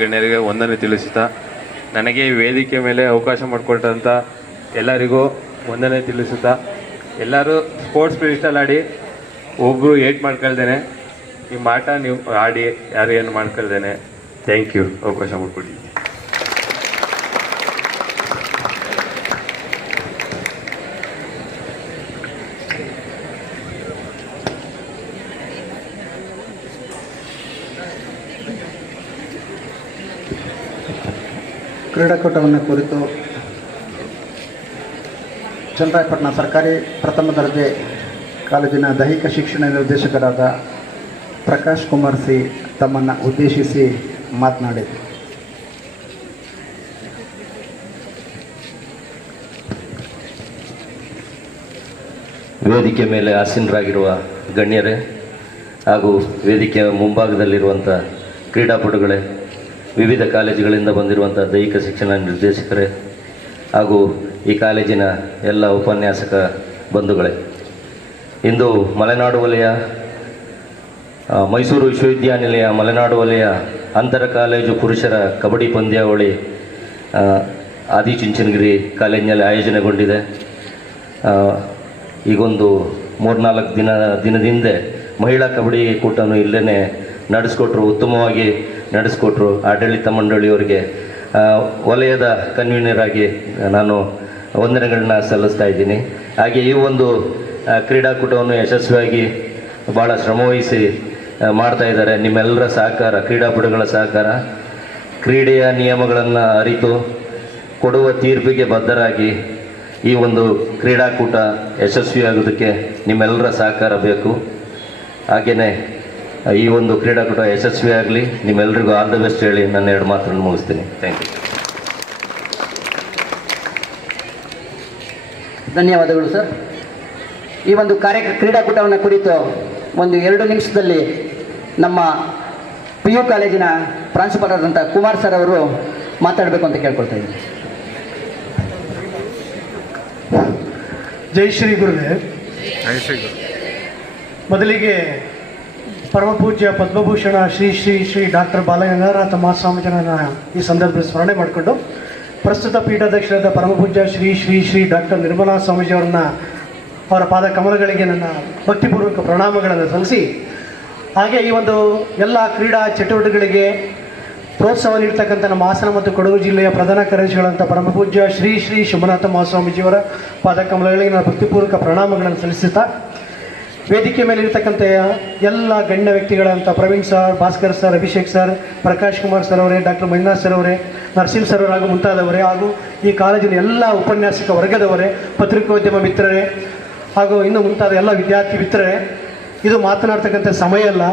ಗಣ್ಯರಿಗೆ ವಂದನೆ ತಿಳಿಸುತ್ತಾ, ನನಗೆ ಈ ವೇದಿಕೆ ಮೇಲೆ ಅವಕಾಶ ಮಾಡಿಕೊಟ್ಟಂಥ ಎಲ್ಲರಿಗೂ ವಂದನೆ ತಿಳಿಸುತ್ತಾ, ಎಲ್ಲರೂ ಸ್ಪೋರ್ಟ್ಸ್ ಸ್ಪಿರಿಟಲ್ಲಿ ಆಡಿ, ಒಬ್ಬರು ಏಟ್ ಮಾಡ್ಕೊಳ್ದೇನೆ ಈ ಮಾಟ ನೀವು ಆಡಿ ಯಾರು ಏನು ಮಾಡ್ಕೊಳ್ದೇನೆ. ಥ್ಯಾಂಕ್ ಯು ಅವಕಾಶ ಮಾಡಿಕೊಟ್ಟಿದ್ದೀನಿ. ಕ್ರೀಡಾಕೂಟವನ್ನು ಕುರಿತು ಚನ್ನರಾಯಪಟ್ಟಣ ಸರ್ಕಾರಿ ಪ್ರಥಮ ದರ್ಜೆ ಕಾಲೇಜಿನ ದೈಹಿಕ ಶಿಕ್ಷಣ ನಿರ್ದೇಶಕರಾದ ಪ್ರಕಾಶ್ ಕುಮಾರ್ ಸಿ ತಮ್ಮನ್ನು ಉದ್ದೇಶಿಸಿ ಮಾತನಾಡಿದರು. ವೇದಿಕೆ ಮೇಲೆ ಆಸೀನರಾಗಿರುವ ಗಣ್ಯರೇ ಹಾಗೂ ವೇದಿಕೆಯ ಮುಂಭಾಗದಲ್ಲಿರುವಂಥ ಕ್ರೀಡಾಪಟುಗಳೇ, ವಿವಿಧ ಕಾಲೇಜುಗಳಿಂದ ಬಂದಿರುವಂಥ ದೈಹಿಕ ಶಿಕ್ಷಣ ನಿರ್ದೇಶಕರೇ ಹಾಗೂ ಈ ಕಾಲೇಜಿನ ಎಲ್ಲ ಉಪನ್ಯಾಸಕ ಬಂಧುಗಳೇ, ಇಂದು ಮಲೆನಾಡು ವಲಯ ಮೈಸೂರು ವಿಶ್ವವಿದ್ಯಾನಿಲಯ ಮಲೆನಾಡು ವಲಯ ಅಂತರ ಕಾಲೇಜು ಪುರುಷರ ಕಬಡ್ಡಿ ಪಂದ್ಯಾವಳಿ ಆದಿಚುಂಚನಗಿರಿ ಕಾಲೇಜಿನಲ್ಲಿ ಆಯೋಜನೆಗೊಂಡಿದೆ. ಈಗೊಂದು 3-4 ದಿನದಿಂದ ಮಹಿಳಾ ಕಬಡ್ಡಿ ಕೂಟವನ್ನು ಇಲ್ಲೇ ನಡೆಸ್ಕೊಟ್ರು, ಉತ್ತಮವಾಗಿ ನಡೆಸ್ಕೊಟ್ರು. ಆಡಳಿತ ಮಂಡಳಿಯವರಿಗೆ ವಲಯದ ಕನ್ವೀನರ್ ಆಗಿ ನಾನು ವಂದನೆಗಳನ್ನ ಸಲ್ಲಿಸ್ತಾ ಇದ್ದೀನಿ. ಹಾಗೆ ಈ ಒಂದು ಕ್ರೀಡಾಕೂಟವನ್ನು ಯಶಸ್ವಿಯಾಗಿ ಭಾಳ ಶ್ರಮವಹಿಸಿ ಮಾಡ್ತಾ ಇದ್ದಾರೆ. ನಿಮ್ಮೆಲ್ಲರ ಸಹಕಾರ, ಕ್ರೀಡಾಪಟುಗಳ ಸಹಕಾರ, ಕ್ರೀಡೆಯ ನಿಯಮಗಳನ್ನು ಅರಿತು ಕೊಡುವ ತೀರ್ಪಿಗೆ ಬದ್ಧರಾಗಿ ಈ ಒಂದು ಕ್ರೀಡಾಕೂಟ ಯಶಸ್ವಿಯಾಗೋದಕ್ಕೆ ನಿಮ್ಮೆಲ್ಲರ ಸಹಕಾರ ಬೇಕು. ಹಾಗೆಯೇ ಈ ಒಂದು ಕ್ರೀಡಾಕೂಟ ಯಶಸ್ವಿಯಾಗಲಿ, ನಿಮ್ಮೆಲ್ಲರಿಗೂ ಆಲ್ ದ ಬೆಸ್ಟ್ ಹೇಳಿ ನನ್ನ 2 ಮಾತನ್ನು ಮುಗಿಸ್ತೀನಿ. Thank you. ಧನ್ಯವಾದಗಳು ಸರ್. ಈ ಒಂದು ಕ್ರೀಡಾಕೂಟವನ್ನು ಕುರಿತು ಒಂದು 2 ನಿಮಿಷದಲ್ಲಿ ನಮ್ಮ PU ಕಾಲೇಜಿನ ಪ್ರಾಂಶುಪಾಲರಾದಂಥ ಕುಮಾರ್ ಸರ್ ಅವರು ಮಾತಾಡಬೇಕು ಅಂತ ಕೇಳ್ಕೊಳ್ತಾ ಇದ್ದೀನಿ. ಜೈ ಶ್ರೀ ಗುರುದೇವ್. ಮೊದಲಿಗೆ ಪರಮಪೂಜ್ಯ ಪದ್ಮಭೂಷಣ ಶ್ರೀ ಶ್ರೀ ಶ್ರೀ ಡಾಕ್ಟರ್ ಬಾಲಗಂಗಾಧರ ಮಹಾಸ್ವಾಮೀಜಿಯನ್ನು ಈ ಸಂದರ್ಭದಲ್ಲಿ ಸ್ಮರಣೆ ಮಾಡಿಕೊಂಡು, ಪ್ರಸ್ತುತ ಪೀಠಾಧ್ಯಕ್ಷರಾದ ಪರಮಪೂಜ್ಯ ಶ್ರೀ ಶ್ರೀ ಶ್ರೀ ಡಾಕ್ಟರ್ ನಿರ್ಮಲಾ ಸ್ವಾಮೀಜಿಯವರನ್ನ ಅವರ ಪಾದ ಕಮಲಗಳಿಗೆ ನನ್ನ ಭಕ್ತಿಪೂರ್ವಕ ಪ್ರಣಾಮಗಳನ್ನು ಸಲ್ಲಿಸಿ, ಹಾಗೆ ಈ ಒಂದು ಎಲ್ಲ ಕ್ರೀಡಾ ಚಟುವಟಿಕೆಗಳಿಗೆ ಪ್ರೋತ್ಸಾಹ ನೀಡ್ತಕ್ಕಂಥ ನಮ್ಮ ಹಾಸನ ಮತ್ತು ಕೊಡಗು ಜಿಲ್ಲೆಯ ಪ್ರಧಾನ ಕಾರ್ಯದರ್ಶಿಗಳಂಥ ಪರಮಪೂಜ್ಯ ಶ್ರೀ ಶ್ರೀ ಶಂಭುನಾಥ ಮಹಾಸ್ವಾಮೀಜಿಯವರ ಪಾದ ಕಮಲಗಳಿಗೆ ನನ್ನ ಭಕ್ತಿಪೂರ್ವಕ ಪ್ರಣಾಮಗಳನ್ನು ಸಲ್ಲಿಸುತ್ತಾ, ವೇದಿಕೆ ಮೇಲೆ ಇರ್ತಕ್ಕಂಥ ಎಲ್ಲ ಗಣ್ಯ ವ್ಯಕ್ತಿಗಳಂಥ Praveen sir, Bhaskar sir, Abhishek sir, Prakash Kumar sir ಅವರೇ, ಡಾಕ್ಟರ್ ಮಂಜುನಾಥ್ ಸರ್ ಅವರೇ, ನರಸಿಂಹ ಸರ್ ಹಾಗೂ ಮುಂತಾದವರೇ, ಹಾಗೂ ಈ ಕಾಲೇಜಿನ ಎಲ್ಲ ಉಪನ್ಯಾಸಕ ವರ್ಗದವರೇ, ಪತ್ರಿಕೋದ್ಯಮ ಮಿತ್ರರೇ ಹಾಗೂ ಇನ್ನು ಮುಂತಾದ ಎಲ್ಲ ವಿದ್ಯಾರ್ಥಿ ಮಿತ್ರರೇ, ಇದು ಮಾತನಾಡ್ತಕ್ಕಂಥ ಸಮಯ ಅಲ್ಲ,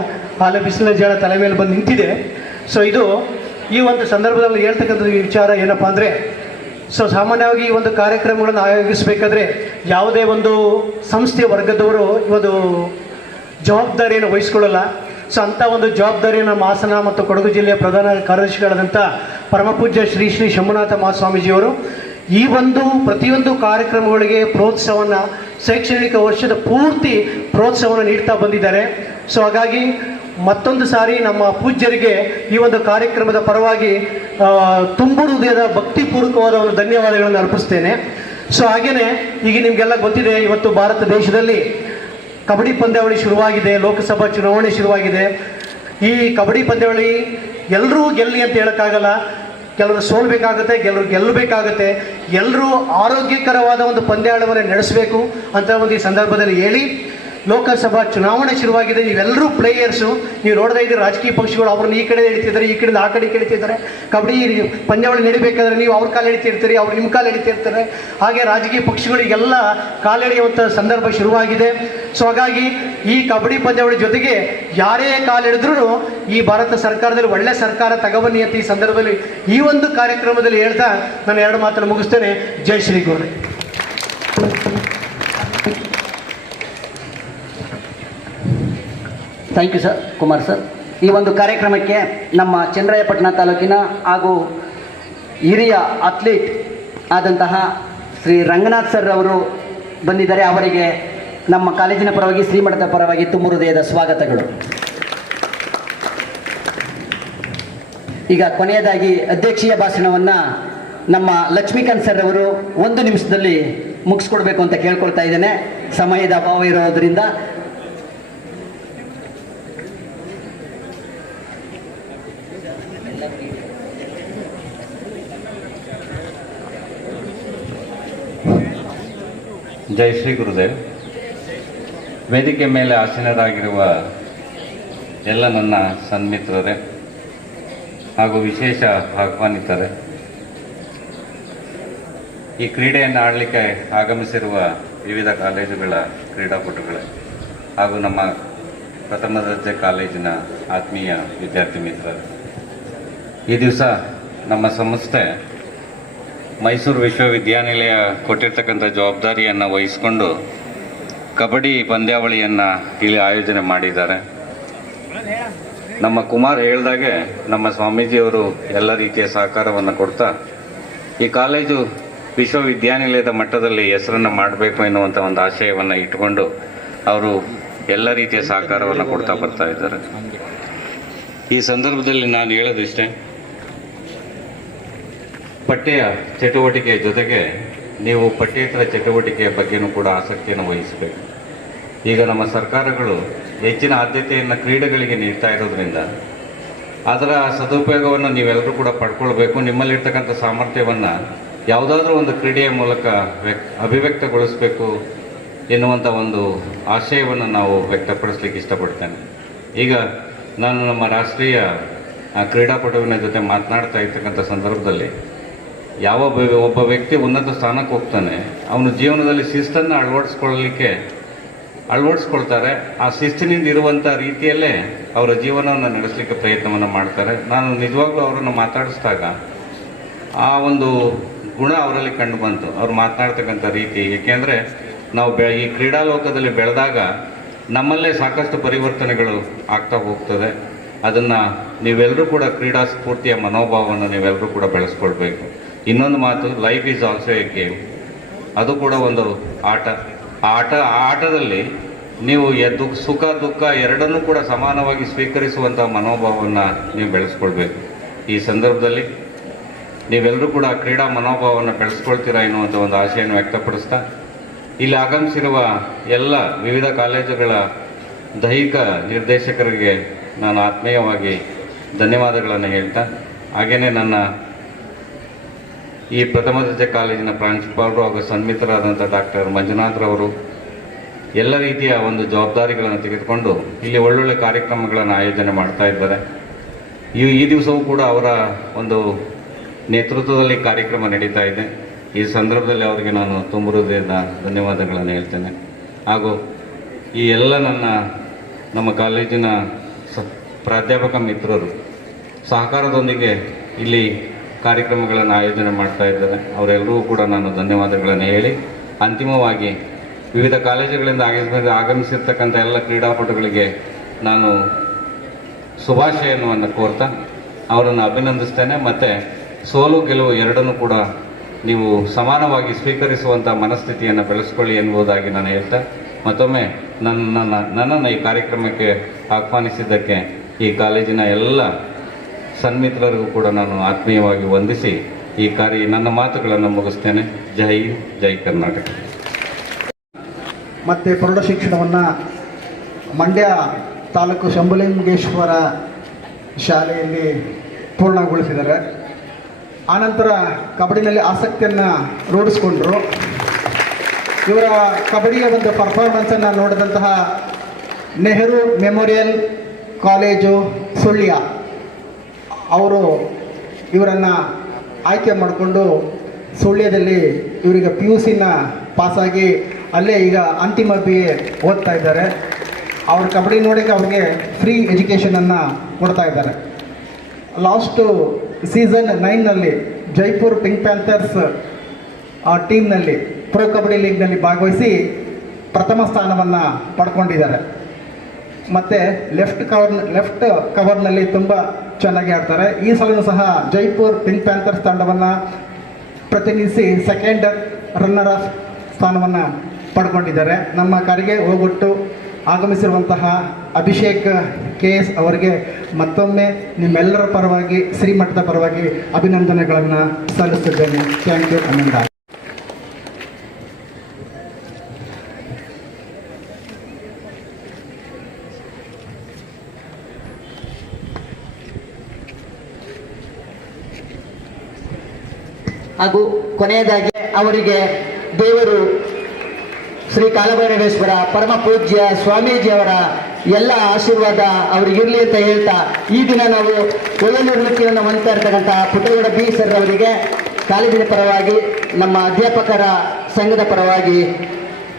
ಆಲೆ ಬಿಸಿಲಿನ ಜಾಳ ತಲೆ ಮೇಲೆ ಬಂದು ನಿಂತಿದೆ. ಸೊ ಇದು ಈ ಒಂದು ಸಂದರ್ಭದಲ್ಲಿ ಹೇಳ್ತಕ್ಕಂಥ ವಿಚಾರ ಏನಪ್ಪ ಅಂದರೆ, ಸೊ ಸಾಮಾನ್ಯವಾಗಿ ಈ ಒಂದು ಕಾರ್ಯಕ್ರಮಗಳನ್ನು ಆಯೋಜಿಸಬೇಕಾದ್ರೆ ಯಾವುದೇ ಒಂದು ಸಂಸ್ಥೆಯ ವರ್ಗದವರು ಈ ಒಂದು ಜವಾಬ್ದಾರಿಯನ್ನು ವಹಿಸ್ಕೊಳ್ಳಲ್ಲ. ಸೊ ಅಂಥ ಒಂದು ಜವಾಬ್ದಾರಿಯನ್ನು ನಮ್ಮ ಹಾಸನ ಮತ್ತು ಕೊಡಗು ಜಿಲ್ಲೆಯ ಪ್ರಧಾನ ಕಾರ್ಯದರ್ಶಿಗಳಾದಂಥ ಪರಮಪೂಜ್ಯ ಶ್ರೀ ಶ್ರೀ ಶಂಭುನಾಥ ಮಹಾಸ್ವಾಮೀಜಿಯವರು ಈ ಒಂದು ಪ್ರತಿಯೊಂದು ಕಾರ್ಯಕ್ರಮಗಳಿಗೆ ಪ್ರೋತ್ಸಾಹವನ್ನು ಶೈಕ್ಷಣಿಕ ವರ್ಷದ ಪೂರ್ತಿ ಪ್ರೋತ್ಸಾಹವನ್ನು ನೀಡ್ತಾ ಬಂದಿದ್ದಾರೆ. ಸೊ ಹಾಗಾಗಿ ಮತ್ತೊಂದು ಸಾರಿ ನಮ್ಮ ಪೂಜ್ಯರಿಗೆ ಈ ಒಂದು ಕಾರ್ಯಕ್ರಮದ ಪರವಾಗಿ ತುಂಬು ಹೃದಯದ ಭಕ್ತಿಪೂರ್ವಕವಾದ ಒಂದು ಧನ್ಯವಾದಗಳನ್ನು ಅರ್ಪಿಸ್ತೇನೆ. ಸೊ ಹಾಗೆಯೇ ಈಗ ನಿಮಗೆಲ್ಲ ಗೊತ್ತಿದೆ, ಇವತ್ತು ಭಾರತ ದೇಶದಲ್ಲಿ ಕಬಡ್ಡಿ ಪಂದ್ಯಾವಳಿ ಶುರುವಾಗಿದೆ, ಲೋಕಸಭಾ ಚುನಾವಣೆ ಶುರುವಾಗಿದೆ. ಈ ಕಬಡ್ಡಿ ಪಂದ್ಯಾವಳಿ ಎಲ್ಲರೂ ಗೆಲ್ಲಿ ಅಂತ ಹೇಳೋಕ್ಕಾಗಲ್ಲ, ಕೆಲವರು ಸೋಲ್ಬೇಕಾಗುತ್ತೆ, ಕೆಲವರು ಗೆಲ್ಲಬೇಕಾಗುತ್ತೆ. ಎಲ್ಲರೂ ಆರೋಗ್ಯಕರವಾದ ಒಂದು ಪಂದ್ಯಾವಳಿಯನ್ನು ನಡೆಸಬೇಕು ಅಂತ ಒಂದು ಈ ಸಂದರ್ಭದಲ್ಲಿ ಹೇಳಿ, ಲೋಕಸಭಾ ಚುನಾವಣೆ ಶುರುವಾಗಿದೆ. ನೀವೆಲ್ಲರೂ ಪ್ಲೇಯರ್ಸು, ನೀವು ನೋಡ್ತಾ ಇದ್ದೀರಿ ರಾಜಕೀಯ ಪಕ್ಷಗಳು ಅವ್ರನ್ನ ಈ ಕಡೆ ಎಳಿತಿದ್ದಾರೆ, ಈ ಕಡೆಯಿಂದ ಆ ಕಡೆ ಎಳಿತಿದ್ದಾರೆ. ಕಬಡ್ಡಿ ಪಂದ್ಯಾವಳಿ ನಡಿಬೇಕಾದ್ರೆ ನೀವು ಅವ್ರ ಕಾಲು ಎಳಿತಿರ್ತೀರಿ, ಅವ್ರು ನಿಮ್ಮ ಕಾಲು ಎಳಿತಿರ್ತಾರೆ. ಹಾಗೆ ರಾಜಕೀಯ ಪಕ್ಷಗಳಿಗೆಲ್ಲ ಕಾಲೆಳೆಯುವಂಥ ಸಂದರ್ಭ ಶುರುವಾಗಿದೆ. ಸೊ ಹಾಗಾಗಿ ಈ ಕಬಡ್ಡಿ ಪಂದ್ಯಾವಳಿ ಜೊತೆಗೆ ಯಾರೇ ಕಾಲೆಳೆದ್ರೂ ಈ ಭಾರತ ಸರ್ಕಾರದಲ್ಲಿ ಒಳ್ಳೆ ಸರ್ಕಾರ ತಗೊಬನ್ನಿ ಅಂತ ಈ ಸಂದರ್ಭದಲ್ಲಿ ಈ ಒಂದು ಕಾರ್ಯಕ್ರಮದಲ್ಲಿ ಹೇಳ್ತಾ ನಾನು 2 ಮಾತನ್ನು ಮುಗಿಸ್ತೇನೆ. ಜೈ ಶ್ರೀ ಗುರು. Thank you sir, Kumar sir. ಈ ಒಂದು ಕಾರ್ಯಕ್ರಮಕ್ಕೆ ನಮ್ಮ ಚನ್ನರಾಯಪಟ್ಟಣ ತಾಲೂಕಿನ ಹಾಗೂ ಹಿರಿಯ ಅಥ್ಲೀಟ್ ಆದಂತಹ ಶ್ರೀ ರಂಗನಾಥ್ ಸರ್ ಅವರು ಬಂದಿದ್ದಾರೆ. ಅವರಿಗೆ ನಮ್ಮ ಕಾಲೇಜಿನ ಪರವಾಗಿ, ಶ್ರೀಮಠದ ಪರವಾಗಿ ತುಂಬ ಹೃದಯದ ಸ್ವಾಗತಗಳು. ಈಗ ಕೊನೆಯದಾಗಿ ಅಧ್ಯಕ್ಷೀಯ ಭಾಷಣವನ್ನು ನಮ್ಮ ಲಕ್ಷ್ಮೀಕಾಂತ್ ಸರ್ ಅವರು 1 ನಿಮಿಷದಲ್ಲಿ ಮುಗಿಸ್ಕೊಡ್ಬೇಕು ಅಂತ ಕೇಳ್ಕೊಳ್ತಾ ಇದ್ದೇನೆ, ಸಮಯದ ಅಭಾವ ಇರೋದ್ರಿಂದ. ಜೈ ಶ್ರೀ ಗುರುದೇವ್. ವೇದಿಕೆ ಮೇಲೆ ಆಸೀನರಾಗಿರುವ ಎಲ್ಲ ನನ್ನ ಸನ್ಮಿತ್ರರೇ ಹಾಗೂ ವಿಶೇಷ ಆಹ್ವಾನಿತರೇ, ಈ ಕ್ರೀಡೆಯನ್ನು ಆಡಲಿಕ್ಕೆ ಆಗಮಿಸಿರುವ ವಿವಿಧ ಕಾಲೇಜುಗಳ ಕ್ರೀಡಾಪಟುಗಳೇ ಹಾಗೂ ನಮ್ಮ ಪ್ರಥಮ ದರ್ಜೆ ಕಾಲೇಜಿನ ಆತ್ಮೀಯ ವಿದ್ಯಾರ್ಥಿ ಮಿತ್ರರೇ, ಈ ದಿವಸ ನಮ್ಮ ಸಂಸ್ಥೆ ಮೈಸೂರು ವಿಶ್ವವಿದ್ಯಾನಿಲಯ ಕೊಟ್ಟಿರ್ತಕ್ಕಂಥ ಜವಾಬ್ದಾರಿಯನ್ನು ವಹಿಸಿಕೊಂಡು ಕಬಡ್ಡಿ ಪಂದ್ಯಾವಳಿಯನ್ನು ಇಲ್ಲಿ ಆಯೋಜನೆ ಮಾಡಿದ್ದಾರೆ. ನಮ್ಮ ಕುಮಾರ್ ಹೇಳಿದಾಗೆ ನಮ್ಮ ಸ್ವಾಮೀಜಿಯವರು ಎಲ್ಲ ರೀತಿಯ ಸಹಕಾರವನ್ನು ಕೊಡ್ತಾ ಈ ಕಾಲೇಜು ವಿಶ್ವವಿದ್ಯಾನಿಲಯದ ಮಟ್ಟದಲ್ಲಿ ಹೆಸರನ್ನು ಮಾಡಬೇಕು ಎನ್ನುವಂಥ ಒಂದು ಆಶಯವನ್ನು ಇಟ್ಟುಕೊಂಡು ಅವರು ಎಲ್ಲ ರೀತಿಯ ಸಹಕಾರವನ್ನು ಕೊಡ್ತಾ ಬರ್ತಾ ಇದ್ದಾರೆ. ಈ ಸಂದರ್ಭದಲ್ಲಿ ನಾನು ಹೇಳೋದಿಷ್ಟೇ, ಪಠ್ಯ ಚಟುವಟಿಕೆ ಜೊತೆಗೆ ನೀವು ಪಠ್ಯೇತರ ಚಟುವಟಿಕೆಯ ಬಗ್ಗೆಯೂ ಕೂಡ ಆಸಕ್ತಿಯನ್ನು ವಹಿಸಬೇಕು. ಈಗ ನಮ್ಮ ಸರ್ಕಾರಗಳು ಹೆಚ್ಚಿನ ಆದ್ಯತೆಯನ್ನು ಕ್ರೀಡೆಗಳಿಗೆ ನೀಡ್ತಾ ಇರೋದ್ರಿಂದ ಅದರ ಸದುಪಯೋಗವನ್ನು ನೀವೆಲ್ಲರೂ ಕೂಡ ಪಡ್ಕೊಳ್ಬೇಕು. ನಿಮ್ಮಲ್ಲಿರ್ತಕ್ಕಂಥ ಸಾಮರ್ಥ್ಯವನ್ನು ಯಾವುದಾದ್ರೂ ಒಂದು ಕ್ರೀಡೆಯ ಮೂಲಕ ಅಭಿವ್ಯಕ್ತಗೊಳಿಸಬೇಕು ಎನ್ನುವಂಥ ಒಂದು ಆಶಯವನ್ನು ನಾವು ವ್ಯಕ್ತಪಡಿಸ್ಲಿಕ್ಕೆ ಇಷ್ಟಪಡ್ತೇನೆ. ಈಗ ನಾನು ನಮ್ಮ ರಾಷ್ಟ್ರೀಯ ಕ್ರೀಡಾಪಟುವಿನ ಜೊತೆ ಮಾತನಾಡ್ತಾ ಇರ್ತಕ್ಕಂಥ ಸಂದರ್ಭದಲ್ಲಿ ಒಬ್ಬ ವ್ಯಕ್ತಿ ಉನ್ನತ ಸ್ಥಾನಕ್ಕೆ ಹೋಗ್ತಾನೆ, ಅವನು ಜೀವನದಲ್ಲಿ ಶಿಸ್ತನ್ನು ಅಳವಡಿಸ್ಕೊಳ್ತಾರೆ. ಆ ಶಿಸ್ತಿನಿಂದ ಇರುವಂಥ ರೀತಿಯಲ್ಲೇ ಅವರ ಜೀವನವನ್ನು ನಡೆಸಲಿಕ್ಕೆ ಪ್ರಯತ್ನವನ್ನು ಮಾಡ್ತಾರೆ. ನಾನು ನಿಜವಾಗ್ಲೂ ಅವರನ್ನು ಮಾತಾಡಿಸಿದಾಗ ಆ ಒಂದು ಗುಣ ಅವರಲ್ಲಿ ಕಂಡು ಬಂತು, ಅವ್ರು ಮಾತನಾಡ್ತಕ್ಕಂಥ ರೀತಿ. ಏಕೆಂದರೆ ನಾವು ಈ ಕ್ರೀಡಾಲೋಕದಲ್ಲಿ ಬೆಳೆದಾಗ ನಮ್ಮಲ್ಲೇ ಸಾಕಷ್ಟು ಪರಿವರ್ತನೆಗಳು ಆಗ್ತಾ ಹೋಗ್ತದೆ. ಅದನ್ನು ನೀವೆಲ್ಲರೂ ಕೂಡ ಕ್ರೀಡಾ ಸ್ಫೂರ್ತಿಯ ಮನೋಭಾವವನ್ನು ನೀವೆಲ್ಲರೂ ಕೂಡ ಬೆಳೆಸ್ಕೊಳ್ಬೇಕು. ಇನ್ನೊಂದು ಮಾತು, life is also A game. ಅದು ಕೂಡ ಒಂದು ಆಟ. ಆ ಆಟದಲ್ಲಿ ನೀವು ಸುಖ ದುಃಖ ಎರಡನ್ನೂ ಕೂಡ ಸಮಾನವಾಗಿ ಸ್ವೀಕರಿಸುವಂಥ ಮನೋಭಾವವನ್ನು ನೀವು ಬೆಳೆಸ್ಕೊಳ್ಬೇಕು. ಈ ಸಂದರ್ಭದಲ್ಲಿ ನೀವೆಲ್ಲರೂ ಕೂಡ ಕ್ರೀಡಾ ಮನೋಭಾವವನ್ನು ಬೆಳೆಸ್ಕೊಳ್ತೀರಾ ಎನ್ನುವಂಥ ಒಂದು ಆಶೆಯನ್ನು ವ್ಯಕ್ತಪಡಿಸ್ತಾ, ಇಲ್ಲಿ ಆಗಮಿಸಿರುವ ಎಲ್ಲ ವಿವಿಧ ಕಾಲೇಜುಗಳ ದೈಹಿಕ ನಿರ್ದೇಶಕರಿಗೆ ನಾನು ಆತ್ಮೀಯವಾಗಿ ಧನ್ಯವಾದಗಳನ್ನು ಹೇಳ್ತಾ, ಹಾಗೆಯೇ ನನ್ನ ಈ ಪ್ರಥಮ ದರ್ಜೆ ಕಾಲೇಜಿನ ಪ್ರಾಂಶುಪಾಲರು ಹಾಗೂ ಸನ್ಮಿತರಾದಂಥ ಡಾಕ್ಟರ್ ಮಂಜುನಾಥ್ರವರು ಎಲ್ಲ ರೀತಿಯ ಒಂದು ಜವಾಬ್ದಾರಿಗಳನ್ನು ತೆಗೆದುಕೊಂಡು ಇಲ್ಲಿ ಒಳ್ಳೊಳ್ಳೆ ಕಾರ್ಯಕ್ರಮಗಳನ್ನು ಆಯೋಜನೆ ಮಾಡ್ತಾ ಇದ್ದಾರೆ. ಈ ದಿವಸವೂ ಕೂಡ ಅವರ ಒಂದು ನೇತೃತ್ವದಲ್ಲಿ ಕಾರ್ಯಕ್ರಮ ನಡೀತಾ ಇದೆ. ಈ ಸಂದರ್ಭದಲ್ಲಿ ಅವರಿಗೆ ನಾನು ತುಂಬ ಹೃದಯದ ಧನ್ಯವಾದಗಳನ್ನು ಹೇಳ್ತೇನೆ. ಹಾಗೂ ಈ ಎಲ್ಲ ನಮ್ಮ ಕಾಲೇಜಿನ ಪ್ರಾಧ್ಯಾಪಕ ಮಿತ್ರರು ಸಹಕಾರದೊಂದಿಗೆ ಇಲ್ಲಿ ಕಾರ್ಯಕ್ರಮಗಳನ್ನು ಆಯೋಜನೆ ಮಾಡ್ತಾ ಇದ್ದಾರೆ. ಅವರೆಲ್ಲರೂ ಕೂಡ ನಾನು ಧನ್ಯವಾದಗಳನ್ನು ಹೇಳಿ, ಅಂತಿಮವಾಗಿ ವಿವಿಧ ಕಾಲೇಜುಗಳಿಂದ ಆಗಮಿಸಿರ್ತಕ್ಕಂಥ ಎಲ್ಲ ಕ್ರೀಡಾಪಟುಗಳಿಗೆ ನಾನು ಶುಭಾಶಯವನ್ನು ಕೋರ್ತಾ ಅವರನ್ನು ಅಭಿನಂದಿಸ್ತೇನೆ. ಮತ್ತು ಸೋಲು ಗೆಲುವು ಎರಡನ್ನೂ ಕೂಡ ನೀವು ಸಮಾನವಾಗಿ ಸ್ವೀಕರಿಸುವಂಥ ಮನಸ್ಥಿತಿಯನ್ನು ಬೆಳೆಸ್ಕೊಳ್ಳಿ ಎನ್ನುವುದಾಗಿ ನಾನು ಹೇಳ್ತಾ, ಮತ್ತೊಮ್ಮೆ ನನ್ನನ್ನು ಈ ಕಾರ್ಯಕ್ರಮಕ್ಕೆ ಆಹ್ವಾನಿಸಿದ್ದಕ್ಕೆ ಈ ಕಾಲೇಜಿನ ಎಲ್ಲ ಸನ್ಮಿತ್ರರಿಗೂ ಕೂಡ ನಾನು ಆತ್ಮೀಯವಾಗಿ ವಂದಿಸಿ ನನ್ನ ಮಾತುಗಳನ್ನು ಮುಗಿಸ್ತೇನೆ. ಜೈ ಕರ್ನಾಟಕ. ಮತ್ತು ಪ್ರೌಢ ಶಿಕ್ಷಣವನ್ನು ಮಂಡ್ಯ ತಾಲೂಕು ಶಂಭುಲಿಂಗೇಶ್ವರ ಶಾಲೆಯಲ್ಲಿ ಪೂರ್ಣಗೊಳಿಸಿದ್ದಾರೆ. ಆನಂತರ ಕಬಡ್ಡಿನಲ್ಲಿ ಆಸಕ್ತಿಯನ್ನು ರೂಢಿಸ್ಕೊಂಡ್ರು. ಇವರ ಕಬಡ್ಡಿಯ ಒಂದು ಪರ್ಫಾರ್ಮೆನ್ಸನ್ನು ನೋಡಿದಂತಹ ನೆಹರು ಮೆಮೋರಿಯಲ್ ಕಾಲೇಜು ಸುಳ್ಯ ಅವರು ಇವರನ್ನು ಆಯ್ಕೆ ಮಾಡಿಕೊಂಡು ಸುಳ್ಯದಲ್ಲಿ ಇವರಿಗೆ PUCನ ಪಾಸಾಗಿ ಅಲ್ಲೇ ಈಗ ಅಂತಿಮ BA ಓದ್ತಾ ಇದ್ದಾರೆ. ಅವ್ರ ಕಬಡ್ಡಿ ನೋಡೋಕ್ಕೆ ಅವ್ರಿಗೆ ಫ್ರೀ ಎಜುಕೇಷನನ್ನು ಕೊಡ್ತಾ ಇದ್ದಾರೆ. ಲಾಸ್ಟು ಸೀಸನ್ 9ನಲ್ಲಿ ಜೈಪುರ್ ಪಿಂಕ್ ಪ್ಯಾಂಥರ್ಸ್ ಟೀಮ್ನಲ್ಲಿ ಪ್ರೊ ಕಬಡ್ಡಿ ಲೀಗ್ನಲ್ಲಿ ಭಾಗವಹಿಸಿ ಪ್ರಥಮ ಸ್ಥಾನವನ್ನು ಪಡ್ಕೊಂಡಿದ್ದಾರೆ. ಮತ್ತು ಲೆಫ್ಟ್ ಕವರ್ನಲ್ಲಿ ತುಂಬ ಚೆನ್ನಾಗಿ ಆಡ್ತಾರೆ. ಈ ಸಲವೂ ಸಹ ಜೈಪುರ್ ಪಿಂಕ್ ಪ್ಯಾಂಥರ್ಸ್ ತಂಡವನ್ನು ಪ್ರತಿನಿಧಿಸಿ ಸೆಕೆಂಡ್ ರನ್ನರ್ ಆಫ್ ಸ್ಥಾನವನ್ನು ಪಡ್ಕೊಂಡಿದ್ದಾರೆ. ನಮ್ಮ ಕರೆಗೆ ಹೋಗೊಟ್ಟು ಆಗಮಿಸಿರುವಂತಹ ಅಭಿಷೇಕ್ KS ಅವರಿಗೆ ಮತ್ತೊಮ್ಮೆ ನಿಮ್ಮೆಲ್ಲರ ಪರವಾಗಿ ಶ್ರೀಮಠದ ಪರವಾಗಿ ಅಭಿನಂದನೆಗಳನ್ನು ಸಲ್ಲಿಸುತ್ತಿದ್ದೇನೆ. ಥ್ಯಾಂಕ್ ಯು ಅನಂತ. ಹಾಗೂ ಕೊನೆಯದಾಗಿ ಅವರಿಗೆ ದೇವರು ಶ್ರೀ ಕಾಲಭೈರವೇಶ್ವರ ಪರಮ ಪೂಜ್ಯ ಸ್ವಾಮೀಜಿಯವರ ಎಲ್ಲ ಆಶೀರ್ವಾದ ಅವ್ರಿಗಿರಲಿ ಅಂತ ಹೇಳ್ತಾ ಈ ದಿನ ನಾವು ಒಳ್ಳೆಯ ವೃತ್ತಿಯನ್ನು ಹೊಂದ್ತಾ ಇರ್ತಕ್ಕಂಥ ಪುಟ್ಟಗೌಡ B ಸರ್ ಅವರಿಗೆ ಕಾಲೇಜಿನ ಪರವಾಗಿ ನಮ್ಮ ಅಧ್ಯಾಪಕರ ಸಂಘದ ಪರವಾಗಿ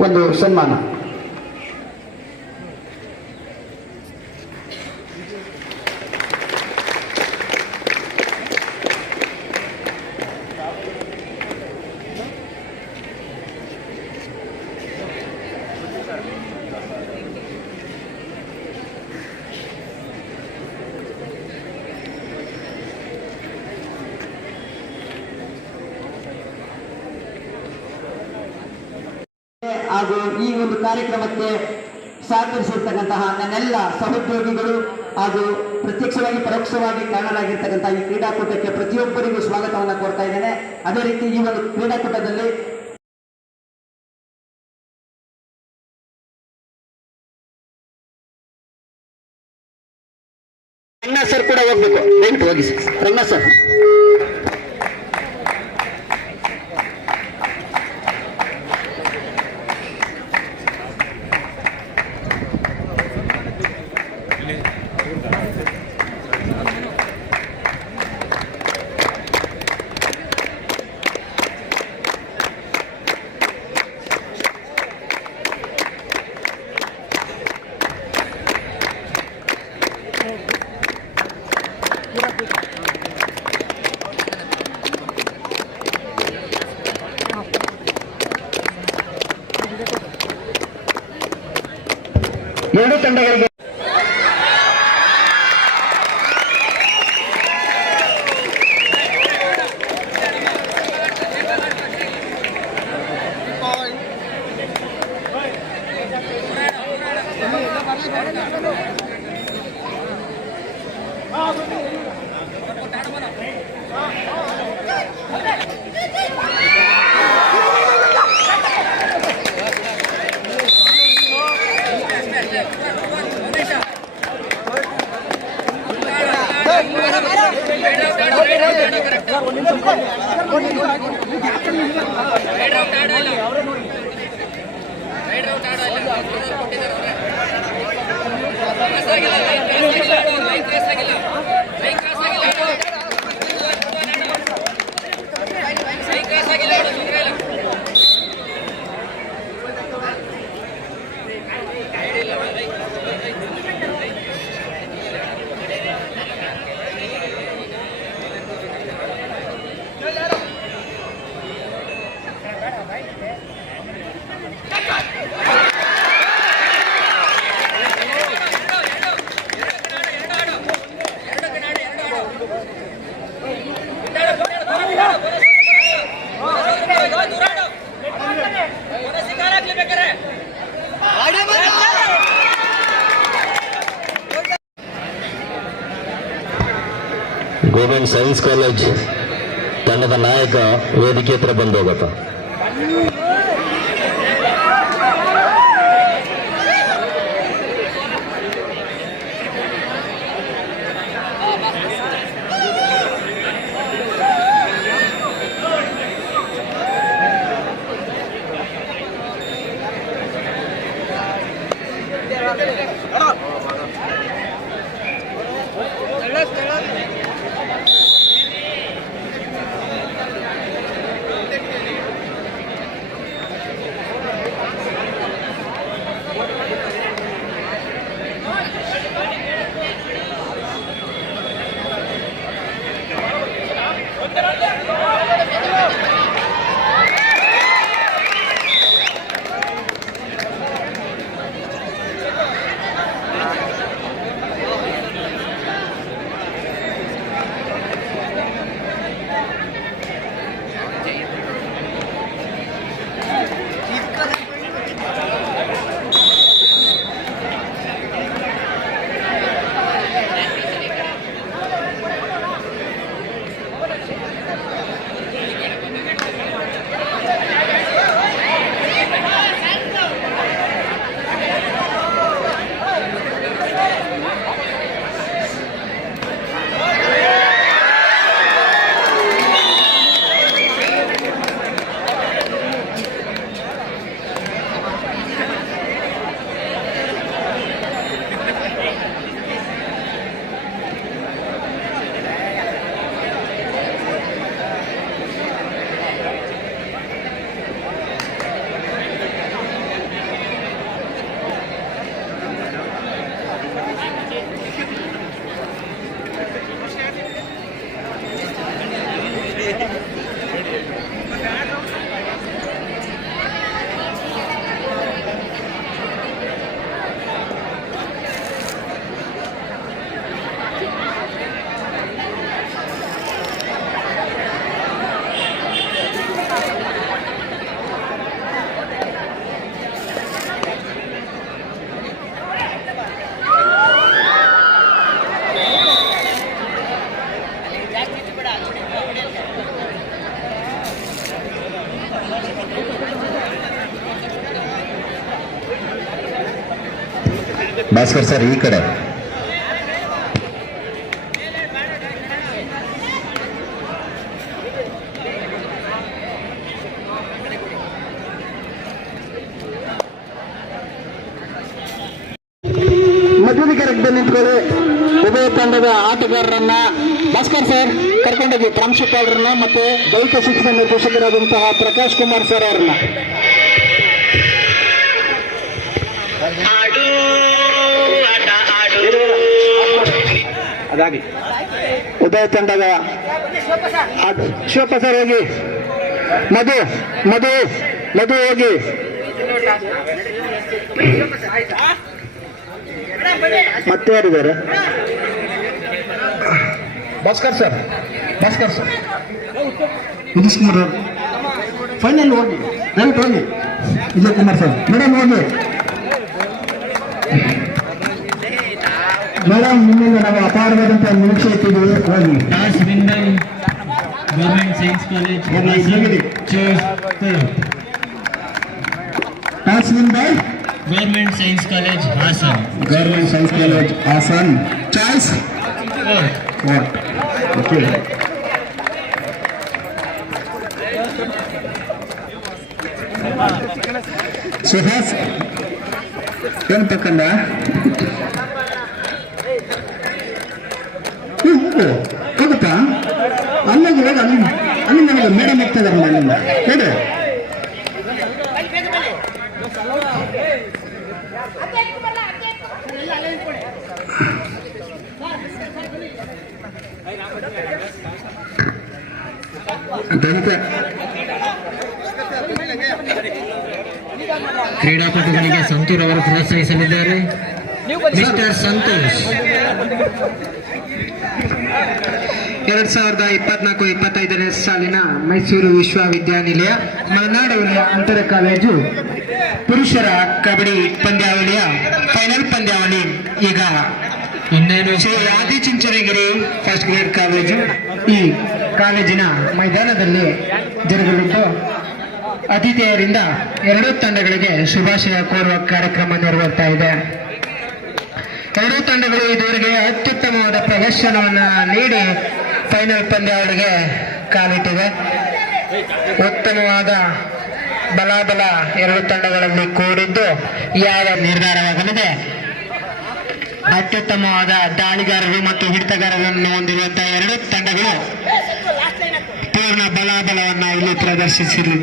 ಒಂದು ಸನ್ಮಾನ. ಹಾಗೂ ಈ ಒಂದು ಕಾರ್ಯಕ್ರಮಕ್ಕೆ ಸಹಕರಿಸಿರ್ತಕ್ಕಂತಹ ನನ್ನೆಲ್ಲ ಸಹೋದ್ಯೋಗಿಗಳು ಹಾಗೂ ಪ್ರತ್ಯಕ್ಷವಾಗಿ ಪರೋಕ್ಷವಾಗಿ ಕಾರಣರಾಗಿರ್ತಕ್ಕಂತಹ ಈ ಕ್ರೀಡಾಕೂಟಕ್ಕೆ ಪ್ರತಿಯೊಬ್ಬರಿಗೂ ಸ್ವಾಗತವನ್ನು ಕೋರ್ತಾ ಇದ್ದೇನೆ. ಅದೇ ರೀತಿ ಈ ಒಂದು ಕ್ರೀಡಾಕೂಟದಲ್ಲಿ ರಂಗನಾಥ್ ಸರ್ ಕೂಡ ಹೋಗ್ಬೇಕು, ದಯವಿಟ್ಟು ಹೋಗಿ ರಂಗನಾಥ್ ಸರ್. ಎರಡು ತಂಡಗಳಿಗೆ ಗೋವಿಂದ್ ಸೈನ್ಸ್ ಕಾಲೇಜ್ ತಂಡದ ನಾಯಕ ವೇದಿಕೆ ಹತ್ರ ಬಂದು ಹೋಗತ್ತ. ಭಾಸ್ಕರ್ ಸರ್ ಈ ಕಡೆ. ಮಧ್ಯದ ನಿಂತ್ಕೊಳ್ಳಿ. ಉಭಯ ತಂಡದ ಆಟಗಾರರನ್ನ ಭಾಸ್ಕರ್ ಸರ್ ಕರ್ಕೊಂಡೋಗಿ ಪ್ರಾಂಶುಪಾಲರನ್ನ ಮತ್ತೆ ದೈಹಿಕ ಶಿಕ್ಷಣ ನಿರ್ದೇಶಕರಾದಂತಹ ಪ್ರಕಾಶ್ ಕುಮಾರ್ ಸರ್ ಅವರನ್ನ. ಅದಾಗಿ ಉದಯ ತಂಡದ ಶಿವಪ್ಪ ಸರ್ ಹೋಗಿ, ಮಧು ಮಧು ಮಧು ಹೋಗಿ. ಮತ್ತೆ ಯಾರಿದ್ದಾರೆ? ಭಾಸ್ಕರ್ ಸರ್, ಭಾಸ್ಕರ್ ಸರ್, ನಿತೀಶ್ ಕುಮಾರ್ ಅವರು ಫೈನಲ್ ಹೋಗಿ, ದಯವಿಟ್ಟು ಹೋಗಿ. ವಿಜಯ್ ಕುಮಾರ್ ಸರ್, ಮೇಡಮ್ ಹೋಗಿ. ಮೇಡಮ್ ನಿಮ್ಮಿಂದ ನಾವು ಅಪಾರವಾದಂತಹ ನಿರೀಕ್ಷೆ ಇಟ್ಟಿದ್ದೀವಿ, ಹೋಗಿ. Toss win by government science college toss win by government science college Hassan. Government science college Hassan. Choice what? Okay. Suhas ಏನು ತಕ್ಕಂಡ? ಹೋಗುತ್ತಾ? ಅಲ್ಲಿಗೆ ಹೋಗ, ಅಲ್ಲಿಂದ ಮೇಡಮ್ ಹೋಗ್ತಾ ಇದಾರೆ ಅಲ್ಲಿಂದ ಹೇಳಿ. ಕ್ರೀಡಾಪಟುಗಳಿಗೆ ಸಂತೂರ್ ಅವರು ಪ್ರೋತ್ಸಾಹಿಸಲಿದ್ದಾರೆ. ಮಿಸ್ಟರ್ ಸಂತೋಷ್ 2024-25ನೇ ಸಾಲಿನ ಮೈಸೂರು ವಿಶ್ವವಿದ್ಯಾನಿಲಯ ಮಲೆನಾಡು ವಲಯ ಅಂತರ ಕಾಲೇಜು ಪುರುಷರ ಕಬಡ್ಡಿ ಪಂದ್ಯಾವಳಿಯ ಫೈನಲ್ ಪಂದ್ಯಾವಳಿ ಈಗ ಇನ್ನೇನು Shri Adichunchanagiri first grade college ಈ ಕಾಲೇಜಿನ ಮೈದಾನದಲ್ಲಿ ಜರುಗಲಿದ್ದು, ಅತಿಥಿಯರಿಂದ ಎರಡೂ ತಂಡಗಳಿಗೆ ಶುಭಾಶಯ ಕೋರುವ ಕಾರ್ಯಕ್ರಮ ನೆರವೇರ್ತಾ ಇದೆ. ಎರಡೂ ತಂಡಗಳು ಇದುವರೆಗೆ ಅತ್ಯುತ್ತಮವಾದ ಪ್ರದರ್ಶನವನ್ನು ನೀಡಿ ಫೈನಲ್ ಪಂದ್ಯಾವಳಿಗೆ ಕಾಲಿಟ್ಟಿವೆ. ಉತ್ತಮವಾದ ಬಲಾಬಲ ಎರಡು ತಂಡಗಳಲ್ಲಿ ಕೂಡಿದ್ದು ಯಾವ ನಿರ್ಧಾರವಾಗಲಿದೆ. ಅತ್ಯುತ್ತಮವಾದ ದಾಳಿಗಾರರು ಮತ್ತು ಹಿಡಿತಗಾರರನ್ನು ಹೊಂದಿರುವಂತಹ ಎರಡೂ ತಂಡಗಳು ಪೂರ್ಣ ಬಲಾಬಲವನ್ನು ಇಲ್ಲಿ ಪ್ರದರ್ಶಿಸಿರಲಿ.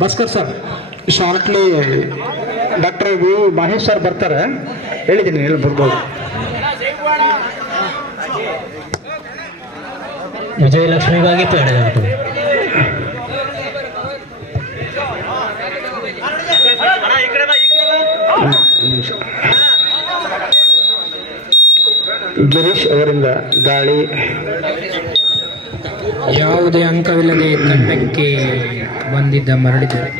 Bhaskar sir, shortly doctor V Mahesh sir ಬರ್ತಾರೆ, ಹೇಳಿದ್ದೀನಿ, ಹೇಳಿ ಬರ್ಬೋದು. ವಿಜಯಲಕ್ಷ್ಮಿಗಾಗಿ ಪೇಡಾಯಿತು. ಗಿರೀಶ್ ಅವರಿಂದ ದಾಳಿ ಯಾವುದೇ ಅಂಕವಿಲ್ಲದೆ ತಂಡಕ್ಕೆ ಬಂದಿದ್ದ ಮರಳಿದ್ದಾರೆ.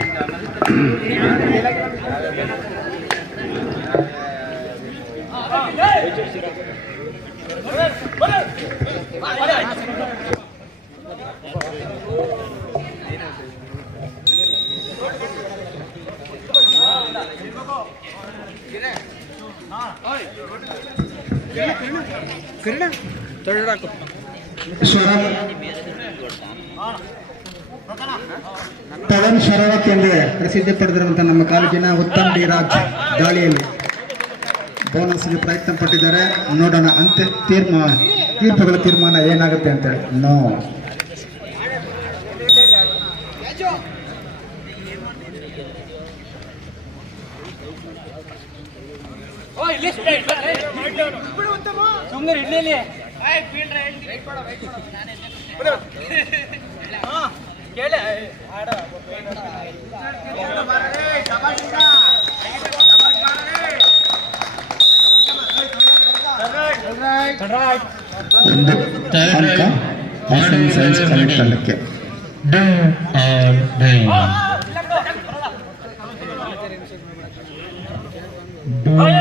ಪವನ್ ಶರವತ್ ಎಂದು ಪ್ರಸಿದ್ಧಿ ಪಡೆದಿರುವಂತಹ ನಮ್ಮ ಕಾಲೇಜಿನ ಉತ್ತಮ್ ಡಿ ರಾಜ್ ದಾಳಿಯಲ್ಲಿ ಬೋನಸ್ಗೆ ಪ್ರಯತ್ನ ಪಟ್ಟಿದ್ದಾರೆ. ನೋಡೋಣ ಅಂತ್ಯ ತೀರ್ಪುಗಳ ತೀರ್ಮಾನ ಏನಾಗುತ್ತೆ ಅಂತೇಳಿ. ನೋ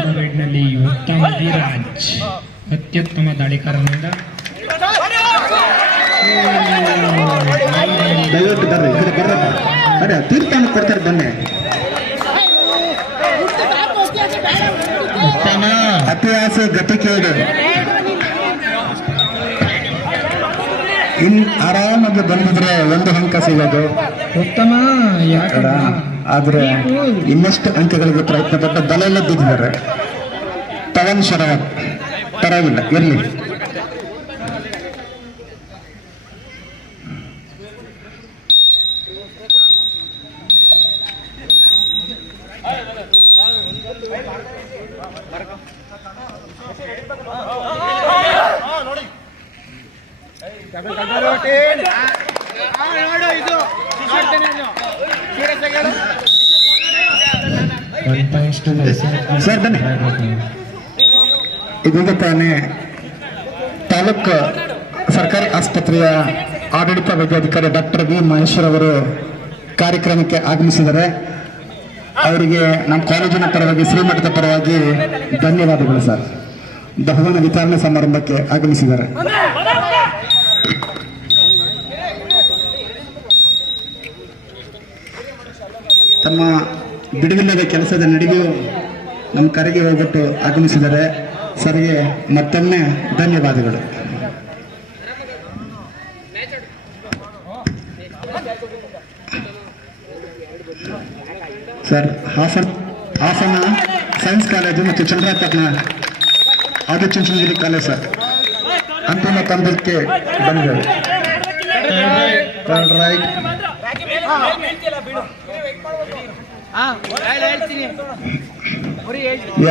ತಂಡಕ್ಕೆ ನಲ್ಲಿ ಉತ್ತಮ ಧೀರಾಜ್ ಅತ್ಯುತ್ತಮ ದಾಳಿಕಾರನಿಂದ ದಯವಿಟ್ಟು ಬರ್ರಿ, ಬರ್ರಪ್ಪ, ಅದೇ ತೀರ್ಥಾನ ಕೊಡ್ತಾರೆ ಬನ್ನಿ. ಅತಿ ಆಸೆ ಗತಿ ಕೇಡು. ಆರಾಮಾಗಿ ಬಂದಿದ್ರೆ ಒಂದು ಅಂಕ ಸಿಗೋದು ಉತ್ತಮ. ಅಲ್ಲ, ಆದ್ರೆ ಇನ್ನಷ್ಟು ಅಂಕಗಳಿಗೆ ಪ್ರಯತ್ನ ಪಟ್ಟ ಬಲೆಲ್ಲ ಬಿದ್ದಿದ್ದಾರೆ. ಪವನ್ ಶರವತ್ ಪರವಾಗಿಲ್ಲ, ಇರ್ಲಿ. ಸರ್ ಬನ್ನಿ. ಇದೀಗ ತಾನೇ ತಾಲೂಕು ಸರ್ಕಾರಿ ಆಸ್ಪತ್ರೆಯ ಆಡಳಿತ ವೈದ್ಯಾಧಿಕಾರಿ ಡಾಕ್ಟರ್ ವಿ ಮಹೇಶ್ವರ್ ಅವರು ಕಾರ್ಯಕ್ರಮಕ್ಕೆ ಆಗಮಿಸಿದ್ದಾರೆ. ಅವರಿಗೆ ನಮ್ಮ ಕಾಲೇಜಿನ ಪರವಾಗಿ, ಶ್ರೀಮಠದ ಪರವಾಗಿ ಧನ್ಯವಾದಗಳು ಸರ್. ಬಹುಮಾನ ವಿತರಣೆ ಸಮಾರಂಭಕ್ಕೆ ಆಗಮಿಸಿದ್ದಾರೆ. ತಮ್ಮ ಬಿಡುವಿಲ್ಲದ ಕೆಲಸದ ನಡುವೆಯೂ ನಮ್ಮ ಕರೆಗೆ ಹೋಗ್ಬಿಟ್ಟು ಆಗಮಿಸಿದ್ದಾರೆ. ಸರ್ಗೆ ಮತ್ತೊಮ್ಮೆ ಧನ್ಯವಾದಗಳು. ಸರ್, ಹಾಸನ ಸೈನ್ಸ್ ಕಾಲೇಜು ಮತ್ತು ಚಂದ್ರಪಟ್ಟಣ ಆದಿಚುಂಚನಗಿರಿ ಕಾಲೇಜ್ ಸರ್ ಅಂತಿಮ ತಂಡಕ್ಕೆ ಬಂದಿದ್ದಾರೆ. ರೈಟ್.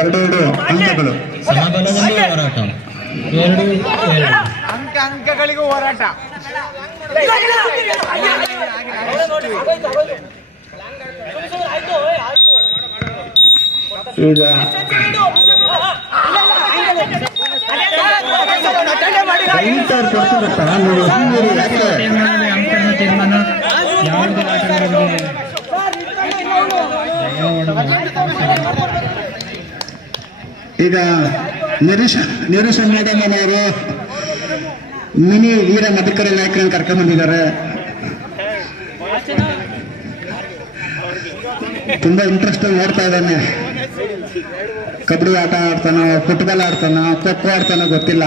ಎರಡೆರಡು ಅಂಕಗಳು. ಸಮಬಲದಲ್ಲಿ ಹೋರಾಟ. 2-2 ಅಂಕಗಳಿಗೂ ಹೋರಾಟ. ಈಗ ತೀರ್ಮಾನ ಯಾವುದೇ ಆಟಗಾರರಿಗೆ ಈಗ ನಿರೀಶ ಮೇಡಮ್ ಅವರು ಮಿನಿ ವೀರ ಮಧುಕರ ನಾಯಕರನ್ನು ಕರ್ಕೊಂಡು ಬಂದಿದ್ದಾರೆ. ತುಂಬಾ ಇಂಟ್ರೆಸ್ಟ್ ನೋಡ್ತಾ ಇದ್ದಾನೆ. ಕಬಡ್ಡಿ ಆಟ ಆಡ್ತಾನೋ, ಫುಟ್ಬಾಲ್ ಆಡ್ತಾನೋ, ಖೋ ಆಡ್ತಾನೋ ಗೊತ್ತಿಲ್ಲ.